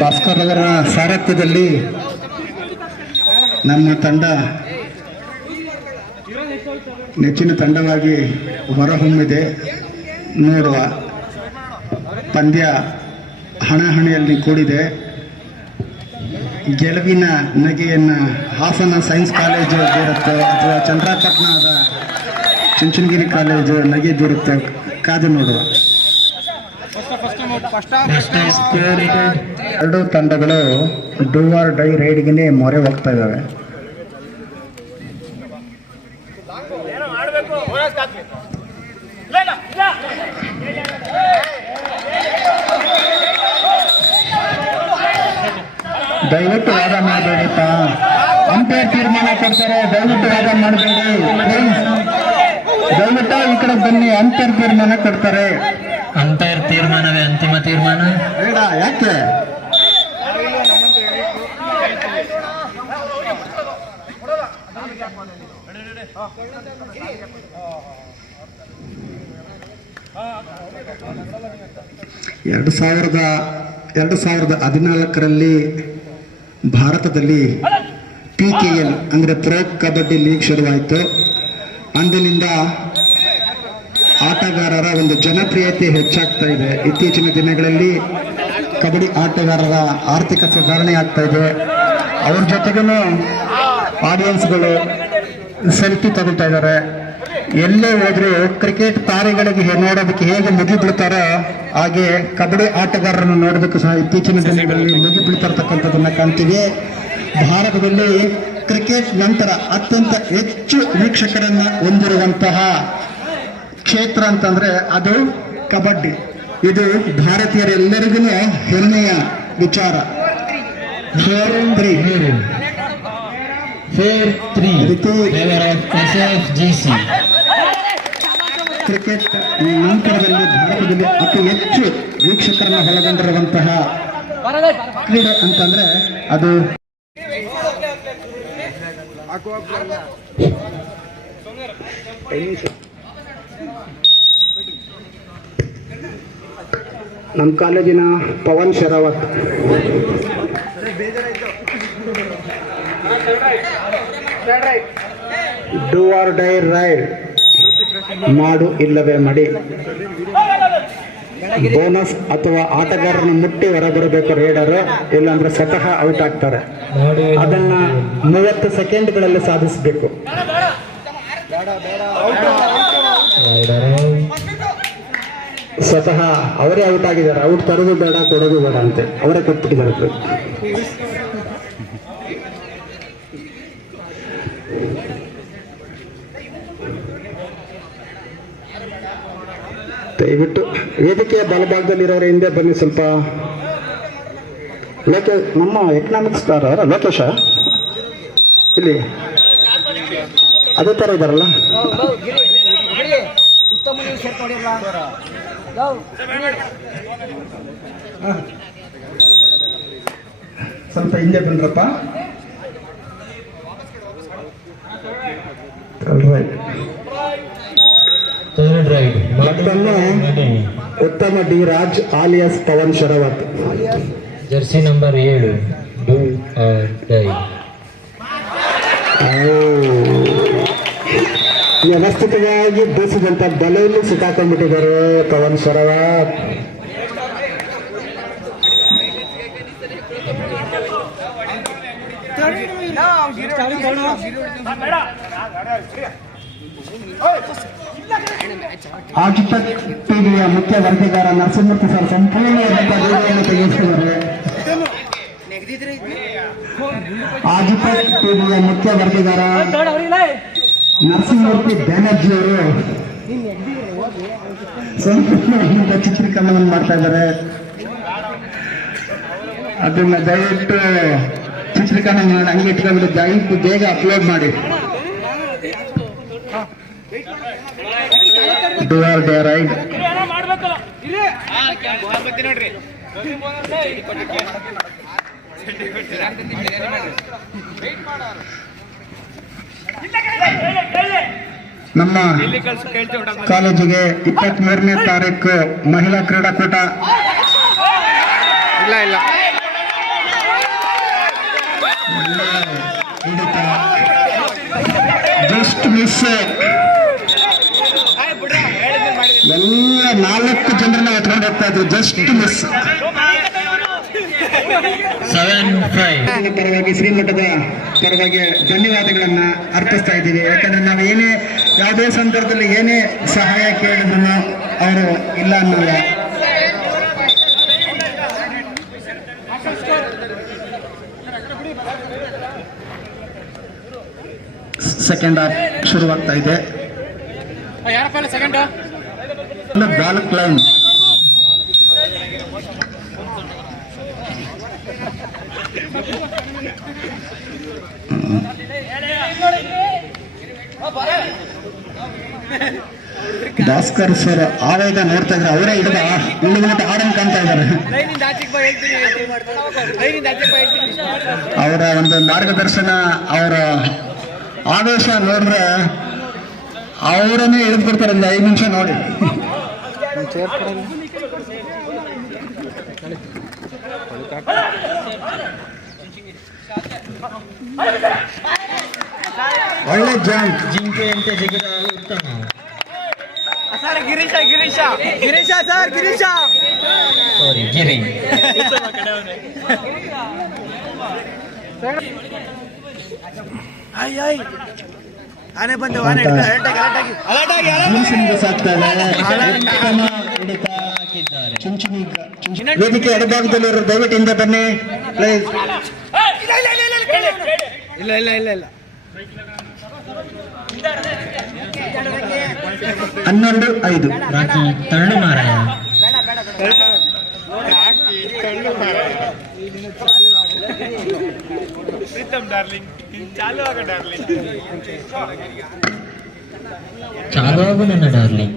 ಭಾಸ್ಕರ್ ಅವರ ಸಾರಥ್ಯದಲ್ಲಿ ನಮ್ಮ ತಂಡ ನೆಚ್ಚಿನ ತಂಡವಾಗಿ ಹೊರಹೊಮ್ಮಿದೆ. ನೋಡುವ, ಪಂದ್ಯ ಹಣಾಹಣಿಯಲ್ಲಿ ಕೂಡಿದೆ. ಗೆಲುವಿನ ನಗೆಯನ್ನು ಹಾಸನ ಸೈನ್ಸ್ ಕಾಲೇಜು ಬೀರುತ್ತೋ ಅಥವಾ ಚಂದ್ರಪಟ್ಟಣದ ಚುಂಚನಗಿರಿ ಕಾಲೇಜು ನಗೆ ಬೀರುತ್ತೋ ಕಾದು ನೋಡುವ. ಎರಡು ತಂಡಗಳು ಡೂ ಆರ್ ಡೈ ರೈಡ್ಗೆ ಮೊರೆ ಹೋಗ್ತಾ ಇದ್ದಾವೆ. ದಯವಿಟ್ಟು ವಾದ ಮಾಡಬೇಡಿಪ್ಪ. ಅಂಪೈರ್ ತೀರ್ಮಾನ ಕೊಡ್ತಾರೆ, ದಯವಿಟ್ಟು ವಾದ ಮಾಡಬೇಡಿ. ದಯವಿಟ್ಟು ಈ ಕಡೆ ಬನ್ನಿ, ಅಂಪೈರ್ ತೀರ್ಮಾನ ಕೊಡ್ತಾರೆ. ಅಂಪೈರ್ ತೀರ್ಮಾನವೇ ಅಂತಿಮ ತೀರ್ಮಾನ. ಬೇಡ, ಯಾಕೆ? ಎರಡು ಸಾವಿರದ 14ರಲ್ಲಿ ಭಾರತದಲ್ಲಿ PKL ಅಂದರೆ ಪ್ರೊ ಕಬಡ್ಡಿ ಲೀಗ್ ಶುರುವಾಯಿತು. ಅಂದಿನಿಂದ ಆಟಗಾರರ ಒಂದು ಜನಪ್ರಿಯತೆ ಹೆಚ್ಚಾಗ್ತಾ ಇದೆ. ಇತ್ತೀಚಿನ ದಿನಗಳಲ್ಲಿ ಕಬಡ್ಡಿ ಆಟಗಾರರ ಆರ್ಥಿಕ ಸುಧಾರಣೆ ಆಗ್ತಾ ಇದೆ. ಅವ್ರ ಜೊತೆಗೂ ಆಡಿಯನ್ಸ್ಗಳು ಸೆಲ್ಫಿ ತಗೊಳ್ತಾ ಇದ್ದಾರೆ. ಎಲ್ಲೇ ಹೋದ್ರು ಕ್ರಿಕೆಟ್ ತಾರೆಗಳಿಗೆ ನೋಡೋದಕ್ಕೆ ಹೇಗೆ ಮುಗಿ ಬೀಳ್ತಾರೋ ಹಾಗೆ ಕಬಡ್ಡಿ ಆಟಗಾರರನ್ನು ನೋಡೋದಕ್ಕೂ ಸಹ ಇತ್ತೀಚಿನ ದಿನಗಳಲ್ಲಿ ಮುಗಿ ಬೀಳ್ತಾ ಇರ್ತಕ್ಕಂಥದ್ದನ್ನ ಕಾಣ್ತೀವಿ. ಭಾರತದಲ್ಲಿ ಕ್ರಿಕೆಟ್ ನಂತರ ಅತ್ಯಂತ ಹೆಚ್ಚು ವೀಕ್ಷಕರನ್ನ ಹೊಂದಿರುವಂತಹ ಕ್ಷೇತ್ರ ಅಂತಂದ್ರೆ ಅದು ಕಬಡ್ಡಿ. ಇದು ಭಾರತೀಯರೆಲ್ಲರಿಗೂ ಹೆಮ್ಮೆಯ ವಿಚಾರ 4-3 ಇದಕ್ಕೆ favor of SFGC. ಕ್ರಿಕೆಟ್ ನಂತರದಲ್ಲಿ ಭಾರತದಲ್ಲಿ ಅತಿ ಹೆಚ್ಚು ವೀಕ್ಷಕರನ್ನ ಒಳಗೊಂಡಿರುವಂತಹ ಕ್ರೀಡೆ ಅಂತಂದ್ರೆ ಅದು ನಮ್ಮ ಕಾಲೇಜಿನ Pawan Sehrawat do or die raid, ಮಾಡು ಇಲ್ಲವೇ ಮಡಿ. ಬೋನಸ್ ಅಥವಾ ಆಟಗಾರನ ಮುಟ್ಟಿ ಹೊರಬರಬೇಕು ರೇಡರ್, ಇಲ್ಲಾಂದ್ರೆ ಸ್ವತಃ ಔಟ್ ಆಗ್ತಾರೆ. ಅದನ್ನ 30 ಸೆಕೆಂಡ್ಗಳಲ್ಲಿ ಸಾಧಿಸಬೇಕು. ಸ್ವತಃ ಅವರೇ ಔಟ್ ಆಗಿದ್ದಾರೆ. ಔಟ್ ತರೋದು ಬೇಡ, ಕೊಡೋದು ಬೇಡ ಅಂತೆ ಅವರೇ ಕೊಟ್ಬಿಟ್ಟಿದ್ದಾರೆ. ದಯವಿಟ್ಟು ವೇದಿಕೆಯ ಬಲಭಾಗದಲ್ಲಿರೋರ ಹಿಂದೆ ಬನ್ನಿ ಸ್ವಲ್ಪ. ನಮ್ಮ ಎಕನಾಮಿಕ್ಸ್ ಅವರ ಲೋಕೇಶ ಇಲ್ಲಿ ಅದೇ ಥರ ಇದ್ದಾರಲ್ಲ. ಸ್ವಲ್ಪ ಹಿಂದೆ ಬಂದ್ರಪ್ಪ. ಮತ್ತೊಮ್ಮೆ ಉತ್ತಮ D Raj alias Pawan Sehrawat, jersey number 7 do or die. ವ್ಯವಸ್ಥಿತವಾಗಿ ಬೀಸಿದಂತ ಬಲೆಯಲ್ಲಿ ಸಿಕ್ಕಾಕೊಂಡ್ಬಿಟ್ಟಿದ್ದಾರೆ ಪವನ್ ಶರಾವತ್. ಆಜಿಪಕ್ ಟಿವಿಯ ಮುಖ್ಯ ವರದಿಗಾರ ನರಸಿಂಹಮೂರ್ತಿ ಸರ್ ಸಂಪೂರ್ಣವಾದಂತಹ ದೂರವನ್ನು ತೆಗೆದುಕೊಂಡಿದ್ದಾರೆ. ಆಜಿಪಕ್ ಟಿವಿಯ ಮುಖ್ಯ ವರದಿಗಾರ ನರಸಿಂಹಮೂರ್ತಿ ಬ್ಯಾನರ್ಜಿ ಅವರು ಸಂಪೂರ್ಣವಾದ ಚಿತ್ರೀಕರಣವನ್ನು ಮಾಡ್ತಾ ಇದ್ದಾರೆ. ಅದನ್ನ ದಯವಿಟ್ಟು ಚಿತ್ರೀಕರಣ ಮಾಡಿ ಹಂಗೆ ಇಟ್ಕೊಂಡು ದಯವಿಟ್ಟು ಬೇಗ ಅಪ್ಲೋಡ್ ಮಾಡಿ. Do or die raid. ನಮ್ಮ ಕಾಲೇಜಿಗೆ 23ನೇ ತಾರೀಕು ಮಹಿಳಾ ಕ್ರೀಡಾಕೂಟ ಜಸ್ಟ್ ಮಿಸ್. ಎಲ್ಲ 4 ಜನರನ್ನ ಎತ್ಕೊಂಡು ಹೋಗ್ತಾ ಇದ್ರು. Just miss. 7-5 ಪರವಾಗಿ ಶ್ರೀಮಠದ ಪರವಾಗಿ ಧನ್ಯವಾದಗಳನ್ನ ಅರ್ಪಿಸ್ತಾ ಇದ್ದೀವಿ. ಯಾಕಂದ್ರೆ ನಾವು ಯಾವುದೇ ಸಂದರ್ಭದಲ್ಲಿ ಏನೇ ಸಹಾಯ ಕೇಳಿದ್ರು ಅವರು ಇಲ್ಲ ಅನ್ನಲ್ಲ. ಸೆಕೆಂಡ್ ಹಾಫ್ ಶುರುವಾಗ್ತಾ ಇದೆ. ಬಾಲಕ್ ಲೈನ್ ಭಾಸ್ಕರ್ ಸರ್ ಆವೇಗ ನೋಡ್ತಾ ಇದ್ರೆ ಅವರೇ ಹಿಡಿದು ಆಡನ್ ಕಾಣ್ತಾ ಇದ್ದಾರೆ. ಅವರ ಒಂದು ಮಾರ್ಗದರ್ಶನ, ಅವರ ಆದೇಶ ನೋಡಿದ್ರೆ ಅವರನ್ನೇ ಹಿಡಿದು ಕೊಡ್ತಾರೆ. 5 ನಿಮಿಷ ನೋಡಿ. ಒಳ್ಳೆ ಜಾಂಪ್. ಜಿಂಕೆಯಂತೆ ಜಿಗಿದ ಉತ್ತಮ. ಸಾರಿ, ಗಿರಿ. ವೇದಿಕೆ ಎಡಭಾಗದಲ್ಲಿರೋ ದಯವಿಟ್ಟು ಹಿಂದೆ ಬನ್ನಿ ಪ್ಲೀಸ್. ಇಲ್ಲ 12-5 ರಾಕಿ ತಳ್ಳು ಮಾರಾಯ. ಚಾಲು ಆಗು ನನ್ನ ಡಾರ್ಲಿಂಗ್.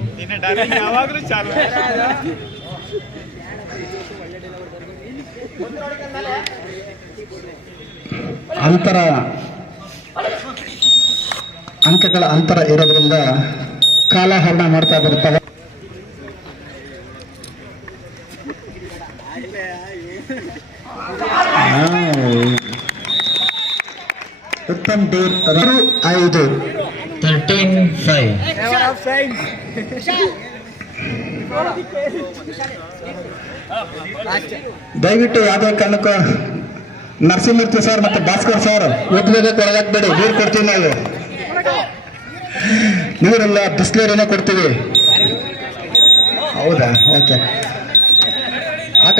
ಅಂತರ ಅಂಕಗಳ ಅಂತರ ಇರೋದ್ರಿಂದ ಕಾಲಹರಣ ಮಾಡ್ತಾ ಬರುತ್ತವೆ. ಉತ್ತಮ್ ಡೇರ್ 5 13-5. ದಯವಿಟ್ಟು ಯಾವುದೇ ಕಾರಣಕ್ಕೂ ನರಸಿಂಹಮೂರ್ತಿ ಸರ್ ಮತ್ತೆ ಭಾಸ್ಕರ್ ಸರ್ ಒಬ್ಬರಿಗೆ ಕೊಡಗಾಕ್ಬೇಡಿ. ನೀರು ಕೊಡ್ತೀವಿ ನಾವು, ನೀರೆಲ್ಲ ಬಿಸ್ಲೇರಿನೇ ಕೊಡ್ತೀವಿ. ಹೌದಾ? ಓಕೆ. ಆಟ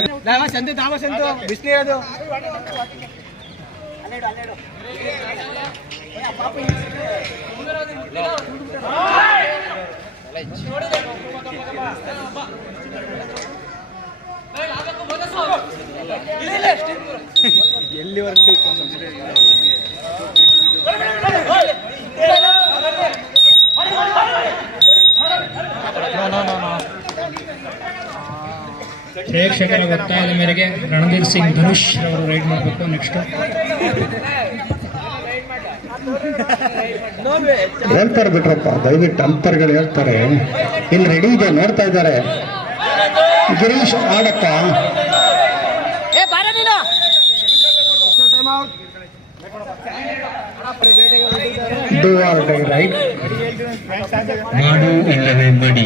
ಪ್ರೇಕ್ಷಕರ ಒತ್ತಾಯದ ಮೇರೆಗೆ ರಣಧೀರ್ ಸಿಂಗ್ ಧನುಷ್ ಅವರು ರೈಡ್ ಮಾಡಬೇಕು. ನೆಕ್ಸ್ಟ್ ಹೇಳ್ತಾರೆ ಬಿಟ್ರಪ್ಪ, ದಯವಿಟ್ಟು ಅಂಪರ್ಗಳು ಹೇಳ್ತಾರೆ. ಇಲ್ಲಿ ರೆಡಿ ಇದೆ, ನೋಡ್ತಾ ಇದ್ದಾರೆ. ಗಿರೀಶ್ ಆಡಕ್ಕ ರೈಟ್ ಮಾಡು ಇಲ್ಲವೇ ಬಡಿ.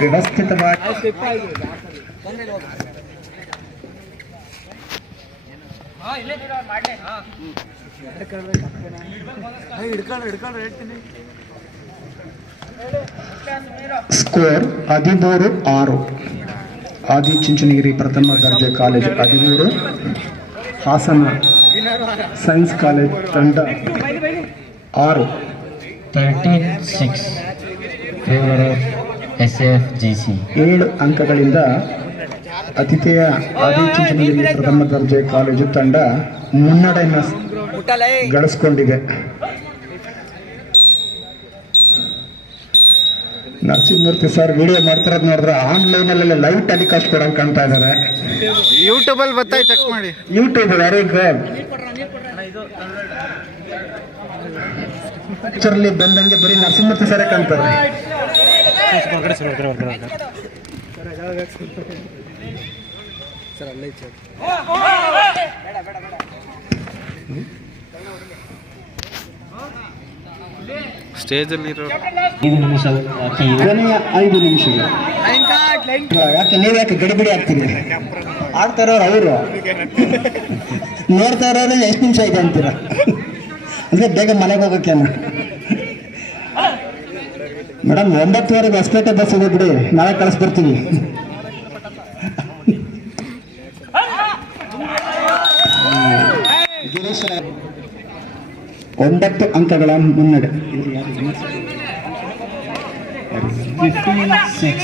ವ್ಯವಸ್ಥಿತವಾಗಿ ಸ್ಕೋರ್ 13-6. ಆದಿಚುಂಚನಗಿರಿ ಪ್ರಥಮ ದರ್ಜೆ ಕಾಲೇಜು 13, ಹಾಸನ ಸೈನ್ಸ್ ಕಾಲೇಜ್ ತಂಡ 6. 13-6 ಫೇವರ್ ಆಫ್ SFGC. 7 ಅಂಕಗಳಿಂದ ಅತಿಥೇಯ ಆದಿಚುಂಚನಗಿರಿ ಪ್ರಥಮ ದರ್ಜೆ ಕಾಲೇಜು ತಂಡ ಮುನ್ನಡೆಯನ್ನು ಗಳಿಸ್ಕೊಂಡಿದೆ. ನರಸಿಂಹಮೂರ್ತಿ ಸರ್ ವಿಡಿಯೋ ಮಾಡ್ತಿರೋದು ನೋಡಿದ್ರೆ ಆನ್ಲೈನ್ ಅಲ್ಲಿ ಲೈವ್ ಟೆಲಿಕಾಸ್ಟ್ ಕೊಡಂಗ್ ಕಾಣ್ತಾ ಇದ್ದಾರೆ. ಯೂಟ್ಯೂಬ್ ಅಲ್ಲಿ ಬರ್ತಾಯಿ ಚೆಕ್ ಮಾಡಿ. YouTube very good. ಪಿಕ್ಚರ್ಲಿ ಬಂದಂಗೆ ಬರೀ ನರಸಿಂಹಮೂರ್ತಿ ಸರೇ ಕಾಣ್ತಾರೆ. ಸ್ಟೇಜ್ ಅಲ್ಲಿ ಇರೋ 5 ನಿಮಿಷ ಕೊನೆಯ 5 ನಿಮಿಷಗಳು. ಯಾಕೆ ನೀವು ಯಾಕೆ ಗಡಿಬಿಡಿ ಆಗ್ತೀರಿ? ಆಡ್ತಾ ಇರೋರು ಅವರು, ನೋಡ್ತಾ ಇರೋರು ಎಷ್ಟು ನಿಮಿಷ ಇದೆ ಅಂತೀರ? ಅಂದ್ರೆ ಬೇಗ ಮನೆಗೆ ಹೋಗೋಕೇನ ಮೇಡಮ್? 9:30 ಹೊಸಪೇಟೆ ಬಸ್ ಇದೆ ಬಿಡಿ, ನಾಳೆ ಕಳಿಸ್ಬರ್ತೀವಿ. ಗಿರೀಶ್ 9 ಅಂಕಗಳ ಮುನ್ನಡೆ. 15-6.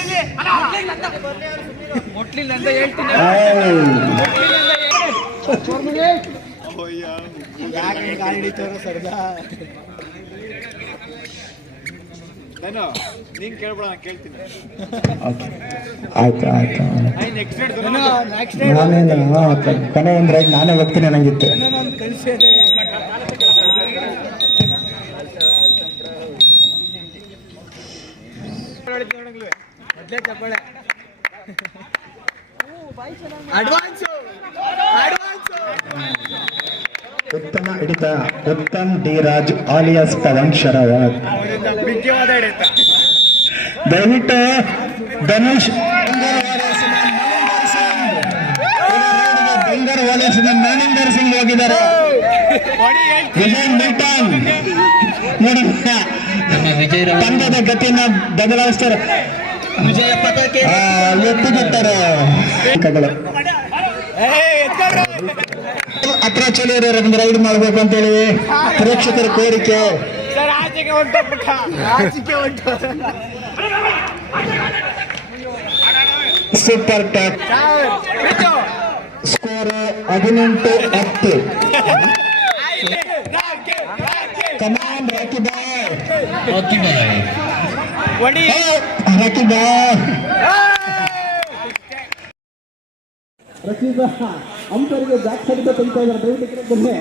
ಆಯ್ತು ಆಯ್ತು. ನಾನೇನು ಕೊನೆ ಒಂದು ರೈಡ್ ನಾನೇ ಹೋಗ್ತೀನಿ ನಂಗಿತ್ತು. ಉತ್ತಮ ಹಿಡಿತ ಉತ್ತಮ್ ಡಿ ರಾಜ್ ಆಲಿಯಾಸ್ ಪವನ್ ಶರವತ್. ದಯವಿಟ್ಟು ಧನುಷ್ ಬೆಂಗರ್ ವಾಲೇಸಿನ ಮಣಿಂದರ್ ಸಿಂಗ್ ಹೋಗಿದ್ದಾರೆ. ವಿಜಯ್ ಮಿಲ್ಟನ್ ನೋಡಿ ತಂಡದ ಗತಿನ ಬದಲಾಯಿಸ್ತಾರೆ. ವಿಜಯ ಪತಾಕೆ ಎತ್ತಿಬಿಡ್ತಾರೆ. ಹತ್ರ ಚಲೋ ರೈಡ್ ಮಾಡ್ಬೇಕು ಅಂತೇಳಿ ಪ್ರೇಕ್ಷಕರ ಕೋರಿಕೆ. Super tack score 18-10. ಕಮಾನ್ ರಾಕಿ ಬಾಯ್, ರಾಕಿ ಬಾಯ್. ರಸೀದ ಅಂಪರಿಗೆ ಬ್ಯಾಕ್ ಸೈಡ್ ತೆಗಿತಾ ಇದ್ದಾರೆ, ದಯವಿಟ್ಟು ಬನ್ನಿ.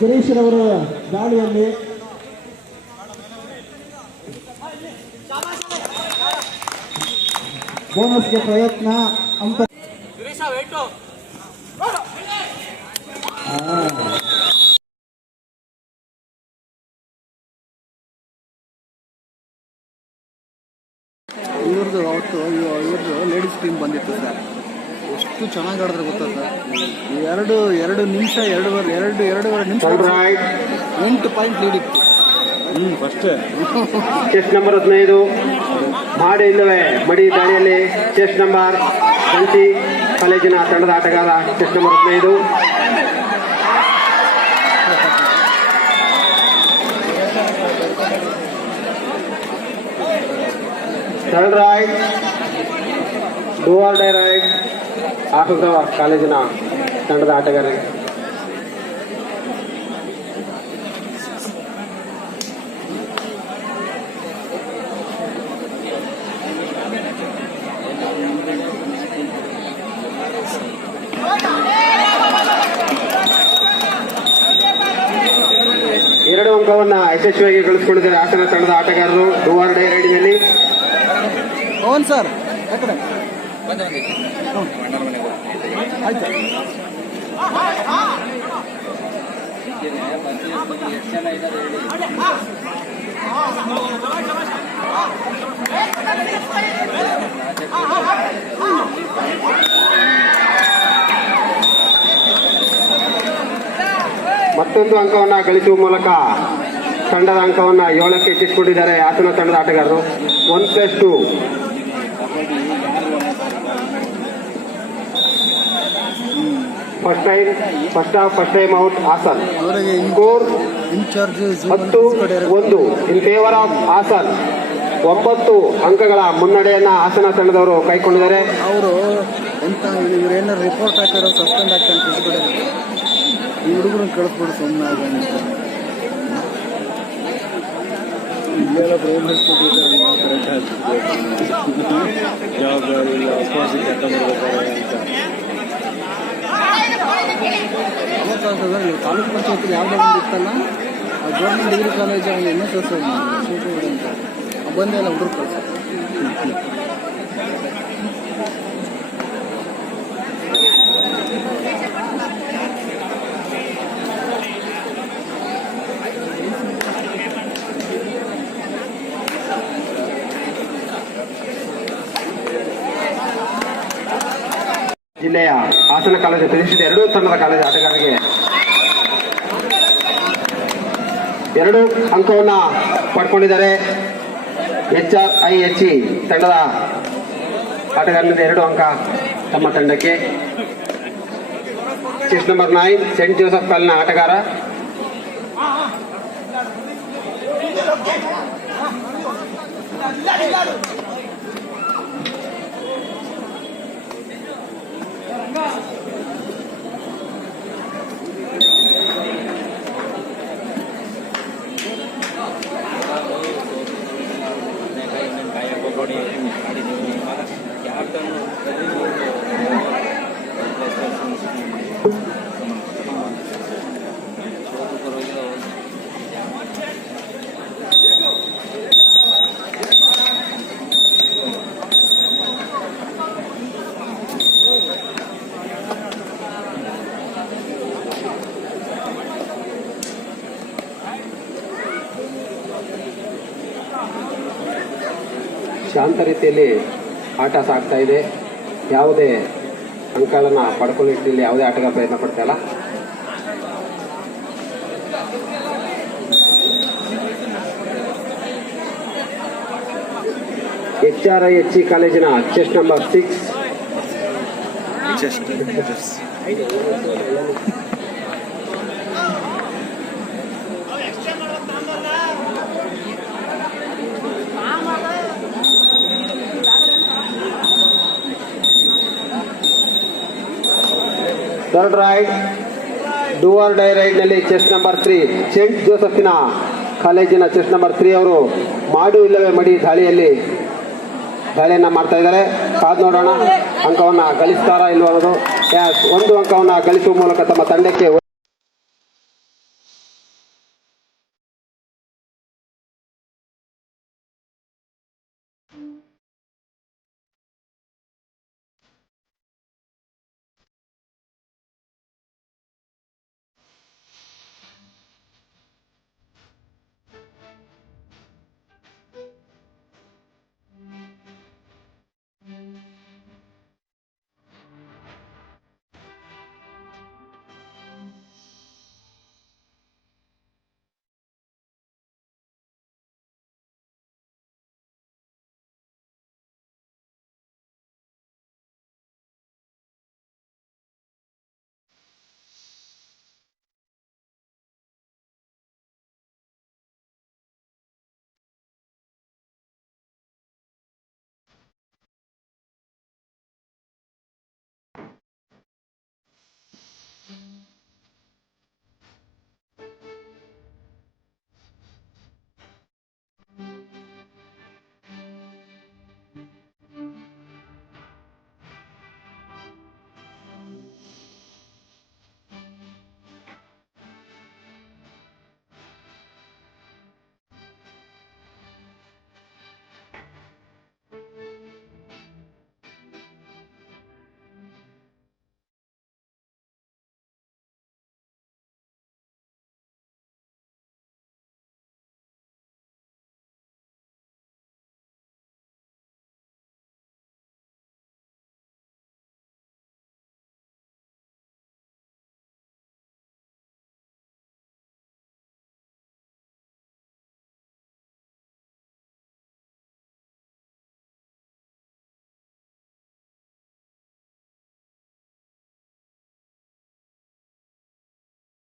ಗಿರೀಶ್ರವರು ಗಾಳಿಯಲ್ಲಿ ಬೋನಸ್ಗೆ ಪ್ರಯತ್ನ. ಅಂಪ ಇವ್ರದ್ದು ಅವತ್ತು ಇವ್ರದ್ದು ಲೇಡೀಸ್ ಟೀಮ್ ಬಂದಿತ್ತು ಸರ್. ಎಷ್ಟು ಚೆನ್ನಾಗಿ ಆಡಿದ್ರೆ ಗೊತ್ತಾ ಸರ್, ಎರಡು ನಿಮಿಷ ಎರಡೂವರೆ ನಿಮಿಷ 8 ಪಾಯಿಂಟ್ ಲೀಡ್ ಇತ್ತು. ಫಸ್ಟ್ ಚೆಸ್ಟ್ ನಂಬರ್ 15 ಮಾಡಿ ಇಲ್ಲವೇ ಮಡಿ ದಾಳಿಯಲ್ಲಿ ಚೆಸ್ಟ್ ನಂಬರ್ 20 ಕಾಲೇಜಿನ ತಂಡದ ಆಟಗಾರ chest number 15. Third right, do or dye right ಆಟದ ಕಾಲೇಜಿನ ತಂಡದ ಆಟಗಾರರಿಗೆ. ಎರಡು ಅಂಕವನ್ನ ಯಶಸ್ವಿಯಾಗಿ ಗಳಿಸಿಕೊಂಡಿದ್ದಾರೆ ಹಾಸನ ತಂಡದ ಆಟಗಾರರು ಡೂ ಆರ್ ಡೈ ರೈಡಿನಲ್ಲಿ. ಅವನ್ ಸರ್ ಯಾಕಡೆ ಆಯ್ತು. ಮತ್ತೊಂದು ಅಂಕವನ್ನ ಗಳಿಸುವ ಮೂಲಕ ತಂಡದ ಅಂಕವನ್ನ 7ಕ್ಕೆ ಹೆಚ್ಚಿಸಿಕೊಂಡಿದ್ದಾರೆ ಹಾಸನ ತಂಡದ ಆಟಗಾರರು. 1+2. First time out Hassan. Score in charge 10-1 in favour of Hassan. 9 ಅಂಕಗಳ ಮುನ್ನಡೆಯನ್ನ ಹಾಸನ ತಂಡದವರು ಕೈಗೊಂಡಿದ್ದಾರೆ. ಅವರು ಎಂತ ಇವ್ರೇನಾರು ರಿಪೋರ್ಟ್ ಹಾಕಿರೋ ಸಸ್ಪೆಂಡ್ ಆಗ್ತಾನೆ ತಿಳಿಸ್ಬಿಡ. ಈ ಹುಡುಗರನ್ನ ಕಳಿಸ್ಬಿಡು ಸುಮ್ಮನೆ ಆಗ ಇಲ್ಲೆಲ್ಲ ಪ್ರೈಮರಿ ಜವಾಬ್ದಾರಿ ಇಲ್ಲ, ಅಪೋಸಿಟ್ ಅರ್ಥ ಮಾಡ್ಬೇಕಾದ್ರೆ ಅಂತ ಅವತ್ತಾಗ್ತದೆ. ತಾಲೂಕು ಪಂಚಾಯತಿಗೆ ಯಾವುದೋ ಒಂದು ಇತ್ತಲ್ಲ, ಗೌರ್ಮೆಂಟ್ ಡಿಗ್ರಿ ಕಾಲೇಜ್ ಅವ್ನು ಇನ್ನೂ ಸೇರ್ಸೋದು ಅಂತ ಬಂದೇ ಎಲ್ಲ ಹುಡುಗರು ಕಳ್ಸೋದು. ಜಿಲ್ಲೆಯ ಹಾಸನ ಕಾಲೇಜು ಪ್ರತಿಷ್ಠಿತ ಎರಡೂ ತಂಡದ ಕಾಲೇಜು ಆಟಗಾರರಿಗೆ 2 ಅಂಕವನ್ನ ಪಡ್ಕೊಂಡಿದ್ದಾರೆ. HRIHE ತಂಡದ ಆಟಗಾರರಿಂದ 2 ಅಂಕ ತಮ್ಮ ತಂಡಕ್ಕೆ. ಚೆಸ್ಟ್ ನಂಬರ್ 9 ಸೆಂಟ್ ಜೋಸೆಫ್ ಕಾಲಿನ ಆಟಗಾರ. ಶಾಂತ ರೀತಿಯಲ್ಲಿ ಆಟ ಸಾಗ್ತಾ ಇದೆ. ಯಾವುದೇ ಅಂಕಗಳನ್ನು ಪಡ್ಕೊಳ್ಳೋ ನಿಟ್ಟಿನಲ್ಲಿ ಯಾವುದೇ ಆಟಗಾರ ಪ್ರಯತ್ನ ಪಡ್ತಾ ಇಲ್ಲ. HRIHE ಕಾಲೇಜಿನ chest number 6 third raid do or die ರೈಡ್ನಲ್ಲಿ ಚೆಸ್ ನಂಬರ್ 3 ಸೆಂಟ್ ಜೋಸಫಿನ ಕಾಲೇಜಿನ ಚೆಸ್ ನಂಬರ್ 3 ಅವರು ಮಾಡು ಇಲ್ಲವೇ ಮಡಿ ದಾಳಿಯನ್ನು ಮಾಡ್ತಾ ಇದ್ದಾರೆ. ಕಾದು ನೋಡೋಣ ಅಂಕವನ್ನು ಗಳಿಸ್ತಾರಾ ಇಲ್ವೋ ಅನ್ನೋದು. ಒಂದು ಅಂಕವನ್ನು ಗಳಿಸುವ ಮೂಲಕ ತಮ್ಮ ತಂಡಕ್ಕೆ